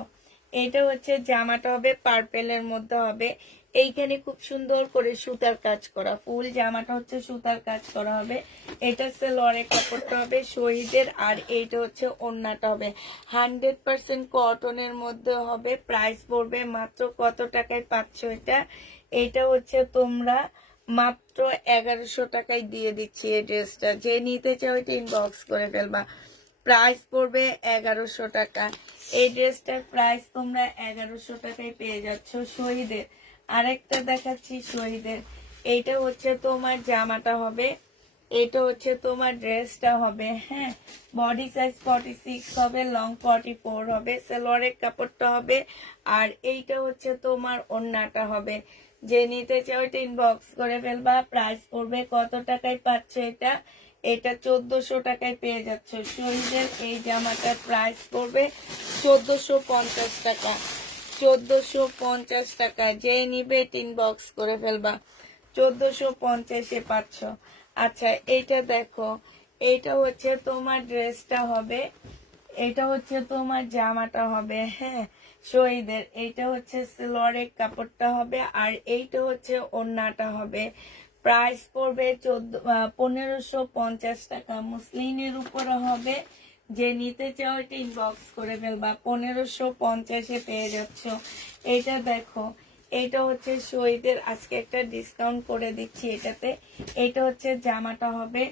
এটা হচ্ছে জামাটা হবে পার্পেলের মধ্যে হবে, এইখানে খুব সুন্দর করে সুতার কাজ করা, ফুল জামাটা হচ্ছে সুতার কাজ করা হবে। এটা সেলোয়ারের কাপড়টা হবে শহীদের, আর এইটা হচ্ছে ওড়নাটা হবে 100% কটনের মধ্যে হবে। প্রাইস পড়বে মাত্র কত টাকায় পাচ্ছ এটা? এটা হচ্ছে তোমরা মাত্র 1100 টাকায় দিয়ে দিচ্ছি এই ড্রেসটা। যে নিতে চাও এটা ইনবক্স করে ফেলবা। প্রাইস পড়বে 1100 টাকা। এই ড্রেসটার প্রাইস তোমরা 1100 টাকায় পেয়ে যাচ্ছ শহীদের। আরেকটা দেখাচ্ছি শহীদের, এইটা হচ্ছে তোমার জামাটা হবে, এটা হচ্ছে তোমার ড্রেসটা হবে। হ্যাঁ, বডি সাইজ 46 হবে, লং 44 হবে, সালোয়ারের কাপড়টা হবে, আর এইটা হচ্ছে তোমার ওড়নাটা হবে। যে নিতে চাও এটা ইনবক্স করে ফেলবা। প্রাইস পড়বে কত টাকায় পাচ্ছ এটা? এটা 1400 টাকায় পেয়ে যাচ্ছ শহীদের। এই জামাটার প্রাইস পড়বে 1450 টাকা। 1450 টাকা। যে নিবে ইনবক্স করে ফেলবা। 1450-এ পাচ্ছ। আচ্ছা, এইটা দেখো, এইটা হচ্ছে তোমার ড্রেসটা হবে, এটা হচ্ছে তোমার জামাটা হবে। হ্যাঁ শহীদের, এইটা হচ্ছে সালোয়ারের কাপড়টা হবে, আর এইটা হচ্ছে ওড়নাটা হবে। প্রাইস পড়বে 1550 টাকা। মুসলিনের উপরে হবে। যে নিতে চাও এটা ইনবক্স করে ফেলবা। 1550-এ পেয়ে যাচ্ছ। এইটা দেখো, এইটা হচ্ছে শহীদের, আজকে একটা ডিসকাউন্ট করে দিচ্ছি এটাতে। এইটা হচ্ছে জামাটা হবে,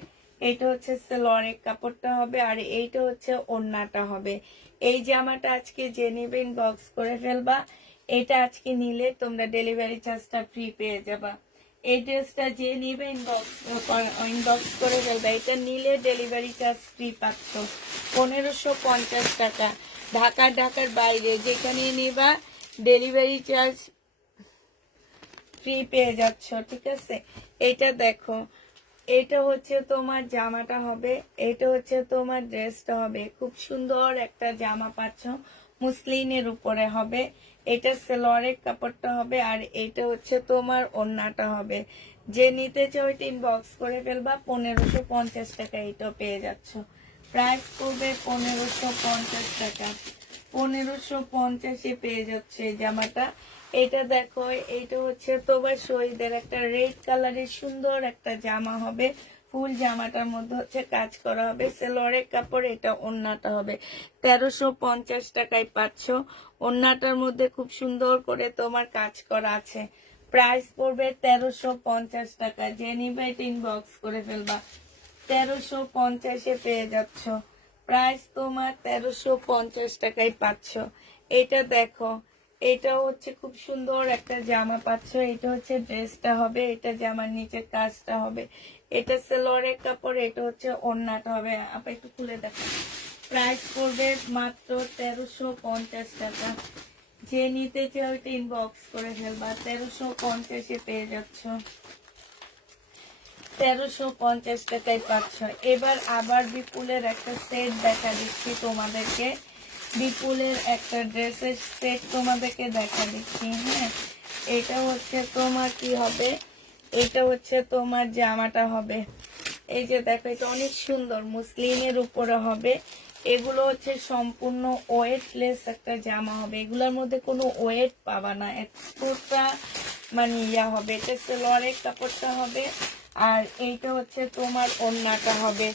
এইটা হচ্ছে সালোয়ারের কাপড়টা হবে, আর এইটা হচ্ছে ওড়নাটা হবে। এই জামাটা আজকে যে নিবে ইনবক্স করে ফেলবা। এটা আজকে নিলে তোমরা ডেলিভারি চার্জটা ফ্রি পেয়ে যাবা। এই ড্রেসটা যে নিবে ইনবক্স করে ফেলবা। এটা নিলে ডেলিভারি চার্জ ফ্রি পাচ্ছ 1550 টাকা। ঢাকার বাইরে যেখানে নিবা ডেলিভারি চার্জ ফ্রি পেয়ে যাচ্ছ, ঠিক আছে? এটা দেখো, এটা হচ্ছে তোমার জামাটা হবে, এটা হচ্ছে তোমার ড্রেসটা হবে। খুব সুন্দর একটা জামা পাচ্ছ, মুসলিনের উপরে হবে। এটা সালোয়ারের কাপড়টা হবে, আর এটা হচ্ছে তোমার ওড়নাটা হবে। যে নিতে চাও এটা ইনবক্স করে ফেলবা। 1550 টাকা এটা পেয়ে যাচ্ছ। প্রাইস করবে 1550 টাকা। 1550-এ পেয়ে যাচ্ছে এই জামাটা। এটা দেখো, এইটা হচ্ছে তোমার শহীদের একটা রেড কালারের সুন্দর একটা জামা হবে। ফুল জামাটার মধ্যে হচ্ছে কাজ করা হবে, সালোয়ারের কাপড়, এটা ওড়নাটা হবে। 1350 টাকায় পাচ্ছ। ওড়নাটার মধ্যে খুব সুন্দর করে তোমার কাজ করা আছে। প্রাইস পড়বে 1350 টাকা। যে নিবে এটা ইনবক্স করে ফেলবা। 1350-এ পেয়ে যাচ্ছ। প্রাইস তোমার 1350 টাকায় পাচ্ছ। এটা দেখো, এটা হচ্ছে খুব সুন্দর একটা জামা পাচ্ছ। এটা হচ্ছে ড্রেসটা হবে, এটা জামার নিচের কাজটা হবে, এটা সালোয়ারের কাপড়, এটা হচ্ছে ওড়নাটা হবে। আপনি একটু খুলে দেখো। প্রাইস পড়বে মাত্র 1350 টাকা। যে নিতে চাও এটা ইনবক্স করে ফেলবা। 1350-এ পেয়ে যাচ্ছ। 1350 টাকায় পাচ্ছ। এবার আবার বিপুলের একটা সেট দেখা দিচ্ছি তোমাদেরকে। বিপুলের একটা ড্রেসের সেট তোমাদেরকে দেখা দিচ্ছি। হ্যাঁ, এটা হচ্ছে তোমার কি হবে, এটা হচ্ছে তোমার জামাটা হবে। এই যে দেখো, এটা অনেক সুন্দর মুসলিনের উপরে হবে। এগুলো হচ্ছে সম্পূর্ণ ওয়েটলেস একটা জামা হবে, এগুলোর মধ্যে কোনো ওয়েট পাবা না, এতটা মানে ইয়া হবে। এটা সালোয়ারের কাপড়টা হবে, আর এইটা হচ্ছে তোমার ওড়নাটা হবে।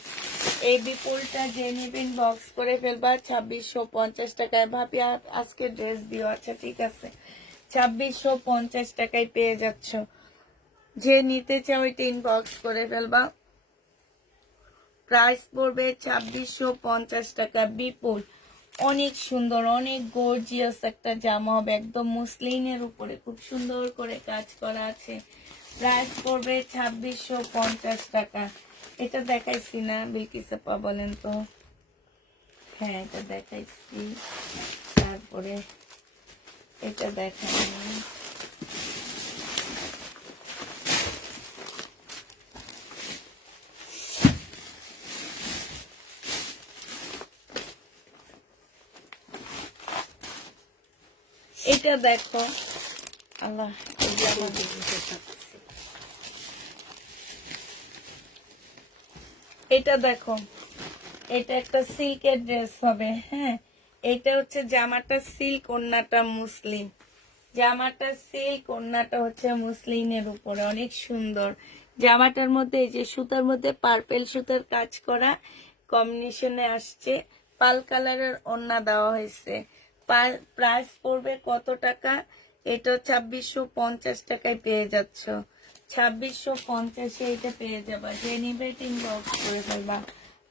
এই বিপুলটা যে নিবেন বক্স করে ফেলবা। 2650 টাকায়। ভাবি আজকে ড্রেস দিও, আচ্ছা ঠিক আছে। 2650 টাকায় পেয়ে যাচ্ছ। যে নিতে চাও এটা ইনবক্স করে ফেলবা। প্রাইস পড়বে 2650 টাকা। বিপুল, অনেক সুন্দর, অনেক গর্জিয়াস একটা জামা হবে, একদম মুসলিনের উপরে খুব সুন্দর করে কাজ করা আছে। প্রাইস পড়বে 2650 টাকা। এটা দেখাইছি না বিলকিসাপা, বলেন তো? হ্যাঁ, এটা দেখাইছি। তারপরে এটা দেখাই, এইটা দেখো আল্লাহ, এটা দেখো, এটা একটা সিল্কের ড্রেস হবে। হ্যাঁ, এটা হচ্ছে জামাটা সিল্ক, ওড়নাটা মুসলিম। জামাটা সিল্ক, ওড়নাটা হচ্ছে মুসলিমের উপরে, অনেক সুন্দর। জামাটার মধ্যে এই যে সুতার মধ্যে পার্পেল সুতার কাজ করা কম্বিনেশনে আসছে, পাল কালারের ওড়না দেওয়া হয়েছে। প্রাইস পড়বে কত টাকা? এটা 2650 টাকায় পেয়ে যাচ্ছ। 2650-এ এটা পেয়ে যাবা, যে নিবে ইনবক্স করে ফেলবা।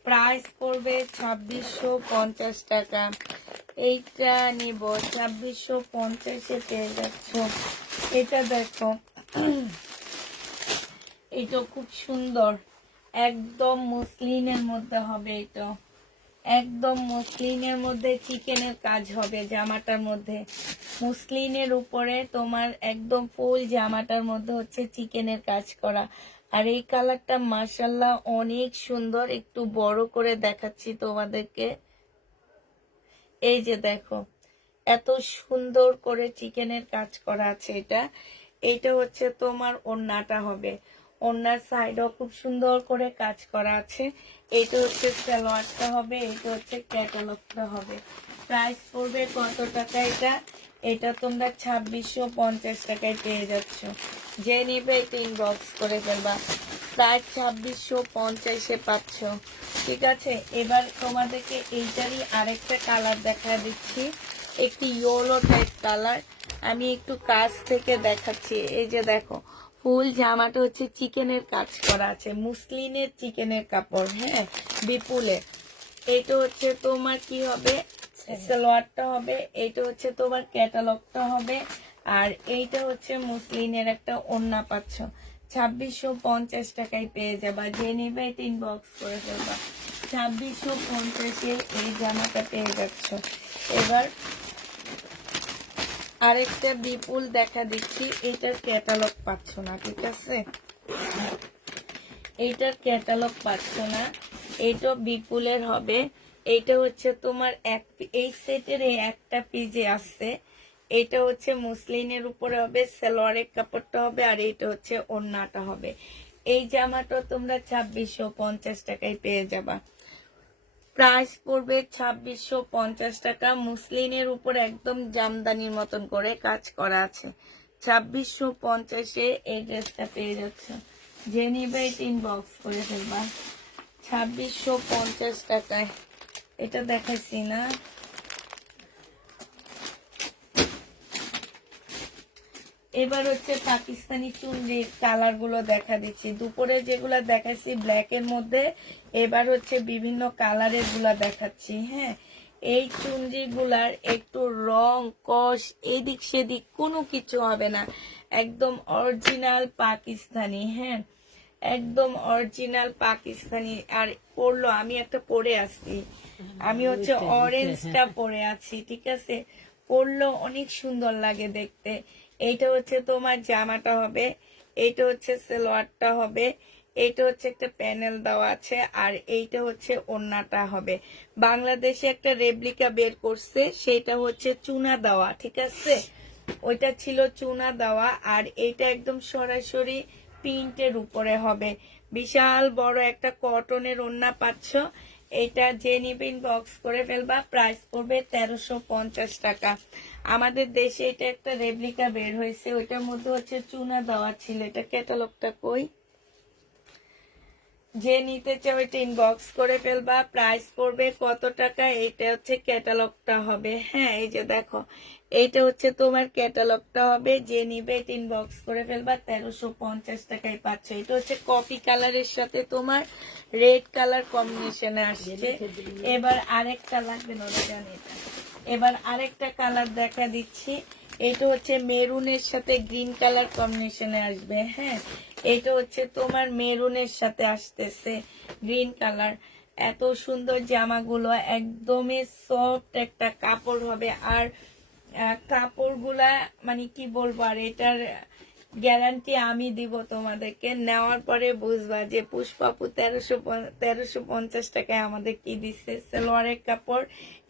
প্রাইস পড়বে 2650 টাকা। এইটা নিব 2650-এ পেয়ে যাচ্ছ। এটা দেখো, এটা খুব সুন্দর, একদম মসলিনের মধ্যে হবে। এটা একদম মসলিনের মধ্যে চিকেনের কাজ হবে জামাটার মধ্যে। মসলিনের উপরে তোমার একদম ফুল জামাটার মধ্যে হচ্ছে চিকেনের কাজ করা। আর এই কালারটা মাশাআল্লাহ অনেক সুন্দর। একটু বড় করে দেখাচ্ছি তোমাদেরকে। এই যে দেখো, এত সুন্দর করে চিকেনের কাজ করা আছে। এটা হচ্ছে তোমার ওড়নাটা হবে। ওড়নার সাইডও খুব সুন্দর করে কাজ করা আছে। এটা হচ্ছে সালোয়ারটা হবে, এটা হচ্ছে ক্যাটালগটা হবে। প্রাইস পড়বে কত টাকা এটা? এটা তোমরা 2650 টাকায় পেয়ে যাচ্ছ। যে নিবে এটা ইনবক্স করে ফেলবা। প্রায় 2650-এ পাচ্ছ। ঠিক আছে, এবার তোমাদেরকে এইটারই আরেকটা কালার দেখা দিচ্ছি, একটি ইয়েলো টাইপ কালার। আমি একটু কাছ থেকে দেখাচ্ছি। এই যে দেখো, ফুল জামাটা হচ্ছে চিকেনের কাজ করা আছে, মুসলিনের চিকেনের কাপড়। হ্যাঁ, বিপুলের। এইটা হচ্ছে তোমার কি হবে, সালোয়ারটা হবে। এইটা হচ্ছে তোমার ক্যাটালগটা হবে। আর এইটা হচ্ছে মুসলিনের একটা ওড়না পাচ্ছ। 2650 টাকায় পেয়ে যাবা। যে নিবে এটা ইনবক্স করে ফেলবা। 2650-এ এই জামাটা পেয়ে যাচ্ছ। এবার আরেকটা বিপুল দেখা দিচ্ছি, এটার ক্যাটালগ পাচ্ছ না। ঠিক আছে, এইটার ক্যাটালগ পাচ্ছ না। এইটা বিপুলের হবে। এইটা হচ্ছে তোমার এই সেটের একটা পিজে আসছে। এটা হচ্ছে মুসলিনের উপরে হবে, সালোয়ারের কাপড়টা হবে, আর এইটা হচ্ছে ওড়নাটা হবে। এই জামাটা তোমরা 2650 টাকায় পেয়ে যাবা। প্রাইস পড়বে 2650 টাকা। মুসলিনের উপর একদম জামদানির মতন করে কাজ করা আছে। 2650-এ এই ড্রেসটা পেয়ে যাচ্ছে। যে নিবে এটা ইনবক্স করে ফেলবা। 2650 টাকায় এটা দেখাচ্ছি না। এবার হচ্ছে পাকিস্তানি চুনরির কালার গুলো দেখা দিচ্ছি। দুপুরে যেগুলা দেখাচ্ছি ব্ল্যাক এর মধ্যে, এবার হচ্ছে বিভিন্ন কালারের গুলা দেখাচ্ছি। হ্যাঁ, এই চুনরি গুলার একটু রং কষ এদিক সেদিক কোনো কিছু হবে না, একদম অরিজিনাল পাকিস্তানি। হ্যাঁ, একদম অরিজিনাল পাকিস্তানি। আর পরলো, আমি একটা পরে আসছি, আমি হচ্ছে অরেঞ্জটা পরে আছি। ঠিক আছে, পরলো অনেক সুন্দর লাগে দেখতে। এইটা হচ্ছে তোমার জামাটা হবে, এইটা হচ্ছে সালোয়ারটা হবে, এইটা হচ্ছে একটা প্যানেল দেওয়া আছে, আর এইটা হচ্ছে ওড়নাটা হবে। বাংলাদেশে একটা রেপ্লিকা বের করছে, সেটা হচ্ছে চুনা দেওয়া। ঠিক আছে, ওইটা ছিল চুনা দেওয়া, আর এইটা একদম সরাসরি প্রিন্টের উপরে হবে। বিশাল বড় একটা কটনের ওড়না পাচ্ছ। এটা যে নিবে ইনবক্স করে ফেলবা। প্রাইস পড়বে 1350 টাকা। আমাদের দেশে এটা একটা রেপ্লিকা বের হয়েছে, ওইটার মধ্যে হচ্ছে চুনা দেওয়া ছিল। এটা ক্যাটালগটা কই? যে নিতে চাও এটা ইনবক্স করে ফেলবা। প্রাইস পড়বে কত টাকা? এটা হচ্ছে ক্যাটালগটা হবে। হ্যাঁ, এই যে দেখো, এইটা হচ্ছে তোমার ক্যাটালগটা হবে। যে নিবে এটা ইনবক্স করে ফেলবা। 1350 টাকায় পাচ্ছ। এটা হচ্ছে কফি কালারের সাথে তোমার রেড কালার কম্বিনেশনে আসছে। এবার আরেকটা লাগবে না, জানি এটা। এবার আরেকটা কালার দেখা দিচ্ছি। এটা হচ্ছে মেরুনের সাথে গ্রিন কালার কম্বিনেশনে আসবে। হ্যাঁ, এটা হচ্ছে তোমার মেরুনের সাথে আসতেছে গ্রিন কালার। এত সুন্দর জামাগুলো, একদমই সফট একটা কাপড় হবে। আর কাপড়গুলা মানে কি বলবো, আর এটার গ্যারান্টি আমি দিব তোমাদেরকে, নেওয়ার পরে বুঝবা যে পুষ্পাপু 1350 টাকায় আমাদের কি দিচ্ছে। সালোয়ারের কাপড়,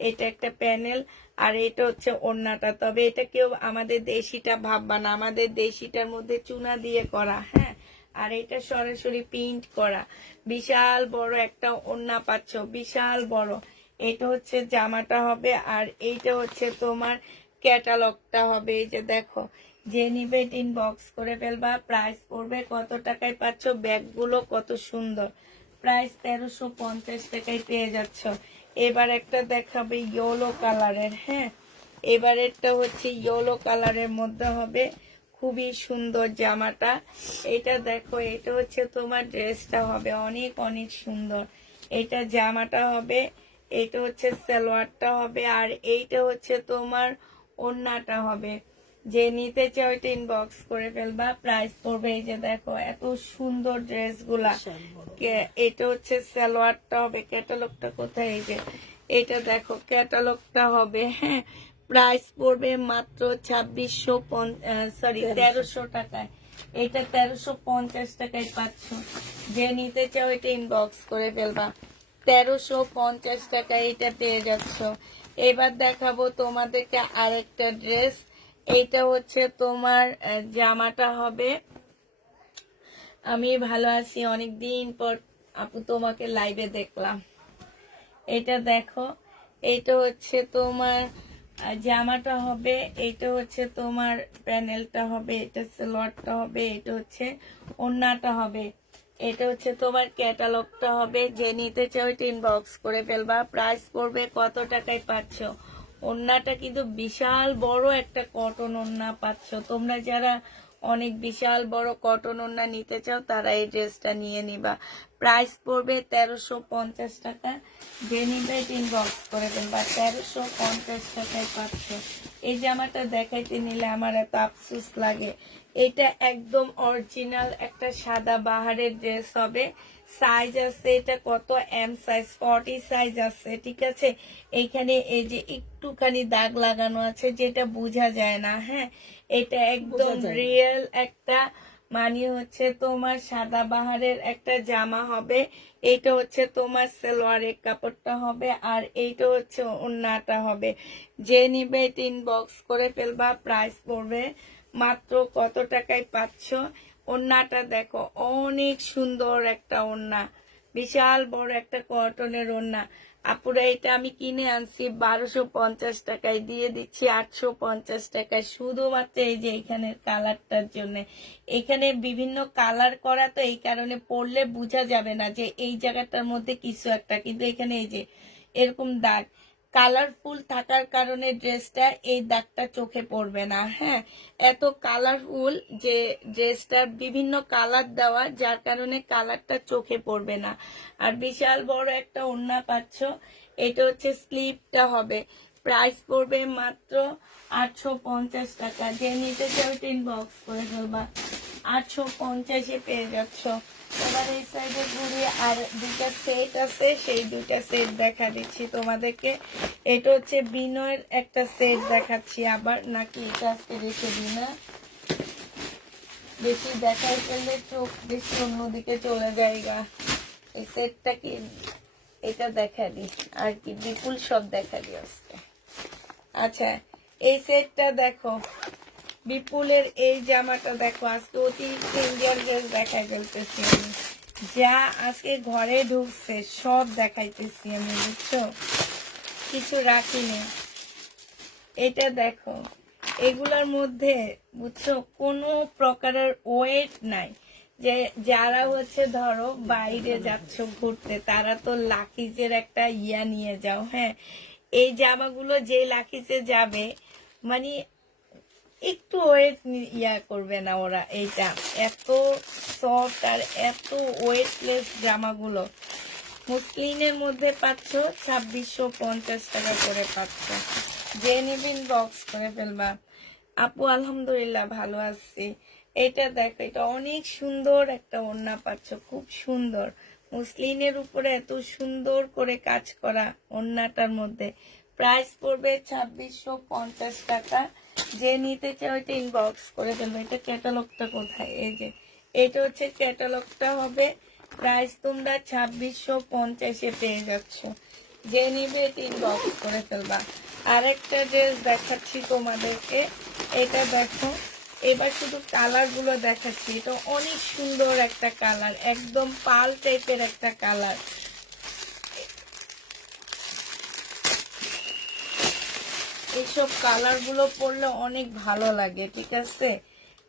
এটা একটা প্যানেল, আর এটা হচ্ছে ওড়নাটা। তবে এটা কেউ আমাদের দেশিটা ভাববা না, আমাদের দেশিটার মধ্যে চুনা দিয়ে করা, হ্যাঁ। আর এটা সরাসরি প্রিন্ট করা, বিশাল বড় একটা ওড়না পাচ্ছ, বিশাল বড়। এটা হচ্ছে জামাটা হবে, আর এইটা হচ্ছে তোমার ক্যাটালগটা হবে। এই যে দেখো, যে নিবে ইনবক্স করে ফেলবা। প্রাইস পড়বে কত টাকায় পাচ্ছ, ব্যাগগুলো কত সুন্দর, প্রাইস 1350 টাকায় পেয়ে যাচ্ছ। এবার একটা দেখাবে ইয়েলো কালারের, হ্যাঁ, এবারেরটা হচ্ছে ইয়েলো কালারের মধ্যে হবে, খুবই সুন্দর জামাটা। এটা দেখো, এটা হচ্ছে তোমার ড্রেসটা হবে অনেক অনেক সুন্দর। এটা জামাটা হবে, এটা হচ্ছে সালোয়ারটা হবে, আর এইটা হচ্ছে তোমার ওড়নাটা হবে। যে নিতে চাও এটা ইনবক্স করে ফেলবা। প্রাইস পড়বে, এই যে দেখো এত সুন্দর ড্রেসগুলা। এটা হচ্ছে সালোয়ারটা হবে, ক্যাটালগটা কোথায়, এই যে এটা দেখো ক্যাটালগটা হবে, হ্যাঁ। প্রাইস পড়বে মাত্র 1300 টাকায়। এটা 1350 টাকায় পাচ্ছ। যে নিতে চাও এটা ইনবক্স করে ফেলবা। 1350 টাকায় এটা পেয়ে যাচ্ছ। এবার দেখাবো তোমাদেরকে আরেকটা ড্রেস। এইটা হচ্ছে তোমার জামাটা হবে। আমি ভালো আছি, অনেকদিন পর আপু তোমাকে লাইভে দেখলাম। এটা দেখো, এইটা হচ্ছে তোমার জামাটা হবে, এইটা হচ্ছে তোমার প্যানেলটা হবে, এটা সালোয়ারটা হবে, এটা হচ্ছে ওড়নাটা হবে, এটা হচ্ছে তোমার ক্যাটালগটা হবে। যে নিতে চাও এটা ইনবক্স করে ফেলবা। প্রাইস পড়বে কত টাকায় পাচ্ছ। ওড়নাটা কিন্তু বিশাল বড় একটা কটন ওড়না পাচ্ছ। তোমরা যারা অনেক বিশাল বড় কটন ওড়না নিতে চাও তারা এই ড্রেসটা নিয়ে নিবা। প্রাইস পড়বে 1350 টাকা। যে নিবে ইনবক্স করে ফেলবা। 1350 টাকায় পাচ্ছ। এই জামাটা দেখাইতে নিলে আমার এত আফসোস লাগে। এটা একদম অরিজিনাল একটা সাদা বাহারের ড্রেস হবে। সাইজ আছে, এটা কত এম সাইজ, 40 সাইজ আছে, ঠিক আছে। এইখানে এই যে একটুখানি দাগ লাগানো আছে, যেটা বোঝা যায় না, হ্যাঁ। এটা একদম রিয়েল একটা, মানে হচ্ছে তোমার সাদা বাহারের একটা জামা হবে। এইটা হচ্ছে তোমার সালোয়ারের কাপড়টা হবে, আর এইটা হচ্ছে ওড়নাটা হবে। যে নিবে এটা ইনবক্স করে ফেলবা। প্রাইস পড়বে মাত্র কত টাকায় পাচ্ছ। ওড়নাটা দেখো, অনেক সুন্দর একটা ওড়না, বিশাল বড় একটা কটনের ওড়না। আপুরা এটা আমি কিনে আনছি 1250 টাকায়, দিয়ে দিচ্ছি 850 টাকায়, শুধুমাত্র এই যে এখানের কালারটার জন্য। এখানে বিভিন্ন কালার করা, তো এই কারণে পরলে বোঝা যাবে না যে এই জায়গাটার মধ্যে কিছু একটা, কিন্তু এখানে এই যে এরকম দাগ কালারফুল থাকার কারণে ড্রেসটা এই দাগটা চোখে পড়বে না, হ্যাঁ। এত কালারফুল যে ড্রেসটার বিভিন্ন কালার দেওয়া, যার কারণে কালারটা চোখে পড়বে না। আর বিশাল বড় একটা ওড়না পাচ্ছ। এটা হচ্ছে স্লিপটা হবে। প্রাইস পড়বে মাত্র 850 টাকা। যে নিতে চাও ইনবক্স করে ফেলবা। 850-এ পেয়ে যাচ্ছ। এবার এই সাইডে ঘুরে আর দুইটা সেট আছে, সেই দুইটা সেট দেখা দিচ্ছি তোমাদেরকে। এটা হচ্ছে বিনয়ের একটা সেট দেখাচ্ছি আবার, নাকি এটা আজকে রেখে দিই না, বেশি দেখাই ফেললে চোখ বেশি অন্যদিকে চলে যায়গা। এই সেটটা কি, এটা দেখা দিই, আর কি বিপুল সব দেখা দিই আজকে। আচ্ছা, এই সেটটা দেখো, বিপুলের এই জামাটা দেখো, আজকে অতিরিক্ত ইন্ডিয়ান ড্রেস দেখাই ফেলতেছি আমি, যা আজকে ঘরে ঢুকছে সব দেখাইতেছি আমি, বুঝছো, কিছু রাখিনি। এটা দেখো, এগুলোর মধ্যে বুঝছো কোনো প্রকারের ওয়েট নাই। যে যারা হচ্ছে ধরো বাইরে যাচ্ছ ঘুরতে, তারা তো লাকিজের একটা ইয়া নিয়ে যাও, হ্যাঁ। এই জামাগুলো যে লাকিজে যাবে, মানে একটু ওয়েট ইয়া করবে না ওরা। এইটা এত সফট আর এত ওয়েটলেস জামাগুলো মুসলিনের মধ্যে পাচ্ছ 2650 টাকা করে পাচ্ছ। যে নিবিন বক্স করে ফেলবা। আপু আলহামদুলিল্লাহ ভালো আছি। এটা দেখো, এটা অনেক সুন্দর একটা ওড়না পাচ্ছ, খুব সুন্দর মুসলিনের উপরে এত সুন্দর করে কাজ করা ওড়নাটার মধ্যে। প্রাইস পড়বে 2650 টাকা। যে নিতে চাও এটা ইনবক্স করে ফেলবে। এটা ক্যাটালগটা কোথায়? এই যে এটা হচ্ছে ক্যাটালগটা হবে। প্রাইস তোমরা 2650 পেয়ে যাচ্ছ। যে নিবে এটা ইনবক্স করে ফেলবা। আরেকটা ড্রেস দেখাচ্ছি তোমাদেরকে, এটা দেখো। এবার শুধু কালার গুলো দেখাচ্ছি। এটা অনেক সুন্দর একটা কালার, একদম পাল টাইপের একটা কালার। এইসব কালার গুলো পরলে অনেক ভালো লাগে, ঠিক আছে।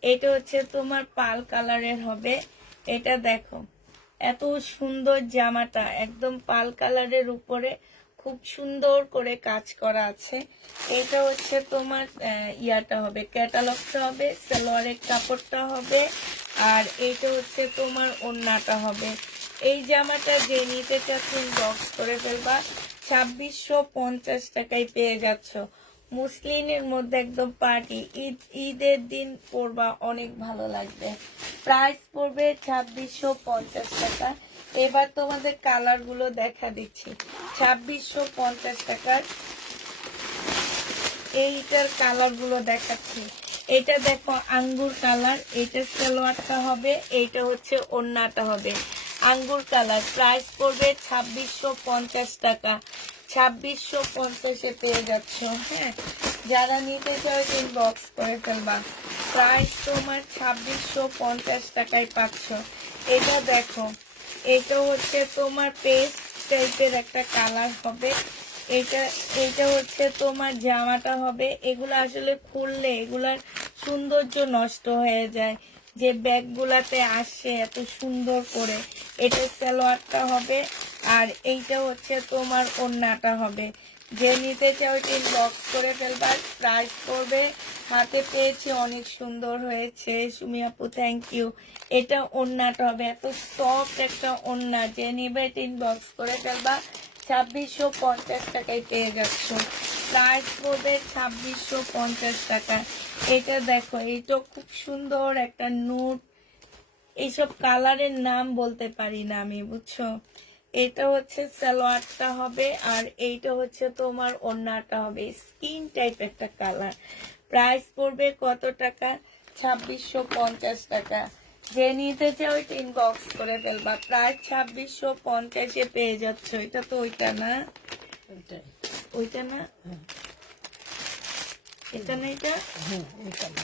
এটা হচ্ছে তোমার পাল কালারের হবে। এটা দেখো এত সুন্দর জামাটা, একদম পাল কালারের উপরে খুব সুন্দর করে কাজ করা আছে। এটা হচ্ছে তোমার ইয়াটা হবে, ক্যাটালগটা হবে, সালোয়ারের কাপড়টা হবে, আর এইটা হচ্ছে তোমার ওড়নাটা হবে। এই জামাটা যে নিতে চাচ্ছেন বক্স করে ফেলবা। 2650 টাকায় পেয়ে যাচ্ছ। মুসলিনের মধ্যে একদম পার্টি ঈদের দিন পরবা, অনেক ভালো লাগবে। প্রাইস পড়বে 2650 টাকা। এবার তোমাদের কালার গুলো দেখা দিচ্ছি। 2650 টাকার এইটার কালার গুলো দেখাচ্ছি। এটা দেখো আঙ্গুর কালার, এটা সালোয়ারটা হবে, এইটা হচ্ছে ওড়নাটা হবে আঙ্গুর কালার। প্রাইস পড়বে 2650 টাকা। 2650 পেয়ে যাচ্ছ। হ্যাঁ, যারা নিতে চাও ইনবক্স করে ফেলবা। প্রাইস তোমার 2650 টাকায় পাচ্ছ। এটা দেখো, এটা হচ্ছে তোমার পেস্ট টাইপের একটা কালার হবে। এটা এটা হচ্ছে তোমার জামাটা হবে। এগুলো আসলে খুললে এগুলার সৌন্দর্য নষ্ট হয়ে যায়, যে ব্যাগগুলাতে আসে এত সুন্দর করে। এটা সালোয়ারটা হবে, আর এইটা হচ্ছে তোমার ওড়নাটা হবে। যে নিতে চাও ইনবক্স করে ফেলবার। প্রাইস পড়বে, হাতে পেয়েছি, অনেক সুন্দর হয়েছে সুমি আপু, থ্যাংক ইউ। এটা ওড়নাটা হবে, এত সফট একটা ওড়না। যে নিবে ইনবক্স করে ফেলবা। 2650 টাকায় পেয়ে যাচ্ছ। প্রাইস পড়বে 2650 টাকা। এটা দেখো, এটা খুব সুন্দর একটা নুট। এইসব কালারের নাম বলতে পারি না আমি, বুঝছো। এটা হচ্ছে সালোয়ারটা হবে, আর এইটা হচ্ছে তোমার ওড়নাটা হবে, স্কিন টাইপ একটা কালার। প্রাইস পড়বে কত টাকা? 2650 টাকা। যে নিতে চাও ওইটা ইনবক্স করে ফেলবা। প্রায় 2650 পেয়ে যাচ্ছ। এটা তো ওইটা না, ওইটাই। ওইটা না, এটা না, এটা হ্যাঁ, ওইটা না।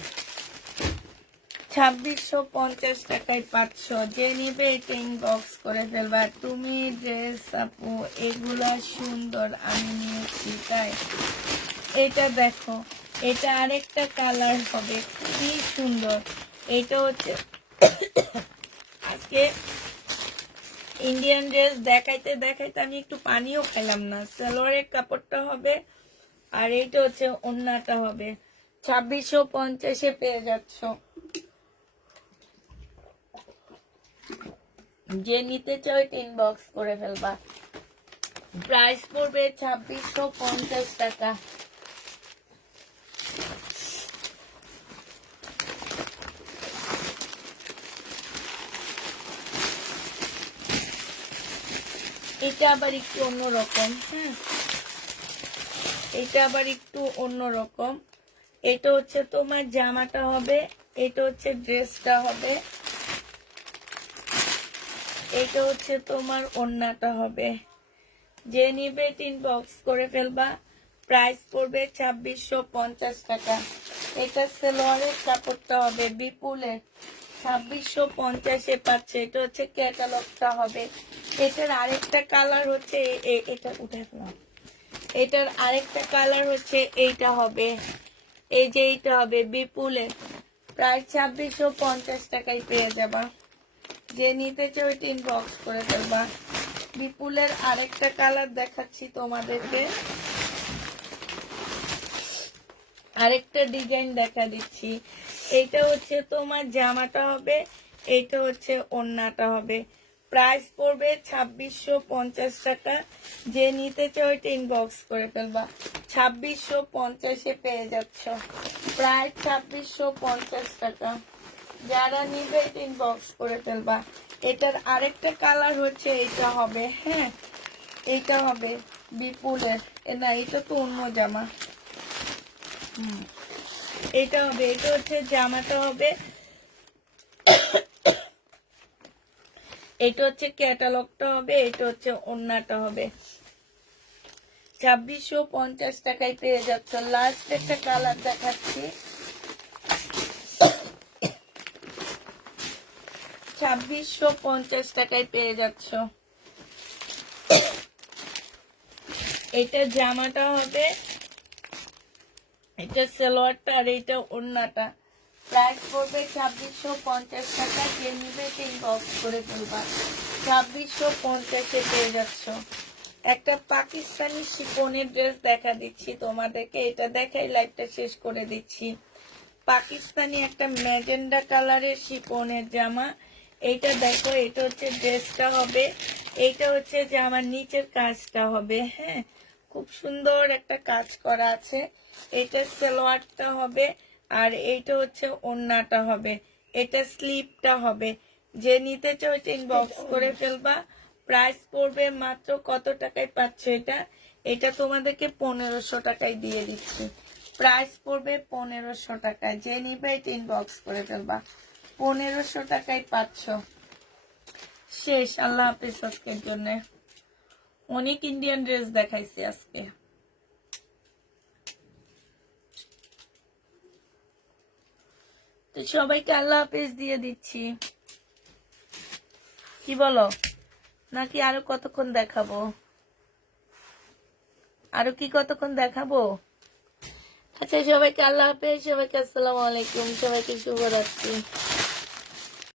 2650 টাকায় পাচ্ছ। যে নিবে এটা ইনবক্স করে ফেলবা। তুমি ড্রেস আপু এগুলা সুন্দর, আমি নিয়েছি তাই। এটা দেখো, এটা আরেকটা কালার হবে, খুবই সুন্দর। এটা হচ্ছে আজকে ইন্ডিয়ান ড্রেস দেখাইতে দেখাইতে আমি একটু পানিও খেলাম না। সালোয়ারের কাপড়টা হবে, আর এইটা হচ্ছে ওড়নাটা হবে। 2650 পেয়ে যাচ্ছ। যে নিতে চাও ইনবক্স করে ফেলবা। প্রাইস পড়বে 2650 টাকা। এটা আবার একটু অন্যরকম। হ্যাঁ, এটা আবার একটু অন্যরকম। এটা হচ্ছে তোমার জামাটা হবে, এটা হচ্ছে ড্রেসটা হবে, এটা হচ্ছে তোমার ওড়নাটা হবে। যে নিবে ইনবক্স করে ফেলবা। প্রাইস পড়বে 2650 টাকা। এটা সালোয়ারের কাপড়টা হবে বিপুলের। 2650 পাচ্ছে। এটা হচ্ছে ক্যাটালগটা হবে। এটার আরেকটা কালার হচ্ছে এটা উঠে ফেলাম। এটার আরেকটা কালার হচ্ছে এইটা হবে, এই যে এইটা হবে বিপুলের। প্রায় 2650 টাকায় পেয়ে যাবা। যে নিতে চাও ওইটা ইনবক্স করে ফেলবা। বিপুলের আরেকটা কালার দেখাচ্ছি তোমাদেরকে, আরেকটা ডিজাইন দেখা দিচ্ছি। এইটা হচ্ছে তোমার জামাটা হবে, এইটা হচ্ছে ওড়নাটা হবে। প্রাইস পড়বে 2650 টাকা। যে নিতে চাও ওইটা ইনবক্স করে ফেলবা। 2650 পেয়ে যাচ্ছ। প্রায় 2650 টাকা। যারা নিবে ইনবক্স করে ফেলবা। এটার আরেকটা কালার হচ্ছে এইটা হবে। হ্যাঁ, এইটা হবে বিপুলের। না, এটা তো অন্য জামা। এটা হবে, এটা হচ্ছে জামাটা হবে, এটা হচ্ছে ক্যাটালগটা হবে, এটা হচ্ছে ওড়নাটা হবে। 2650 টাকায় পেয়ে যাচ্ছ। লাস্ট একটা কালার দেখাচ্ছি, 2650 টাকায় পেয়ে যাচ্ছ। এটা জামাটা হবে, এটা সালোয়ারটা, আর এটা ওড়নাটা। প্রাইস পড়বে 2650 টাকা। যে নিবে ইনবক্স করে ফেলবা। 2650-এ পেয়ে যাচ্ছ। একটা পাকিস্তানি শিফনের ড্রেস দেখা দিচ্ছি তোমাদেরকে, এটা দেখাই লাইভটা শেষ করে দিচ্ছি। পাকিস্তানি একটা ম্যাজেন্ডা কালারের শিফনের জামা, এইটা দেখো, এটা হচ্ছে ড্রেসটা হবে, এইটা হচ্ছে জামার নিচের কাজটা হবে। হ্যাঁ, খুব সুন্দর একটা কাজ করা আছে। এটা সালোয়ারটা হবে, আর এইটা হচ্ছে ওড়নাটা হবে, এটা স্লিপটা হবে। যে নিতে চাও এটা ইনবক্স করে ফেলবা। প্রাইস পড়বে মাত্র কত টাকায় পাচ্ছ এটা? এটা তোমাদেরকে 1500 টাকায় দিয়ে দিচ্ছি। প্রাইস পড়বে 1500 টাকা। যে নিবে এটা ইনবক্স করে ফেলবা। 1500 টাকায় পাচ্ছ। শেষ। আল্লাহ হাফিজ আজকের জন্য। অনেক ইন্ডিয়ান ড্রেস দেখাইছি আজকে। তো সবাইকে আল্লাহ হাফিজ দিয়ে দিচ্ছি। কি বলো? নাকি আরো কতক্ষণ দেখাবো? আরো কি কতক্ষণ দেখাবো? আচ্ছা, সবাইকে আল্লাহ হাফেজ, সবাইকে আসসালামু আলাইকুম, সবাইকে শুভরাত্রি।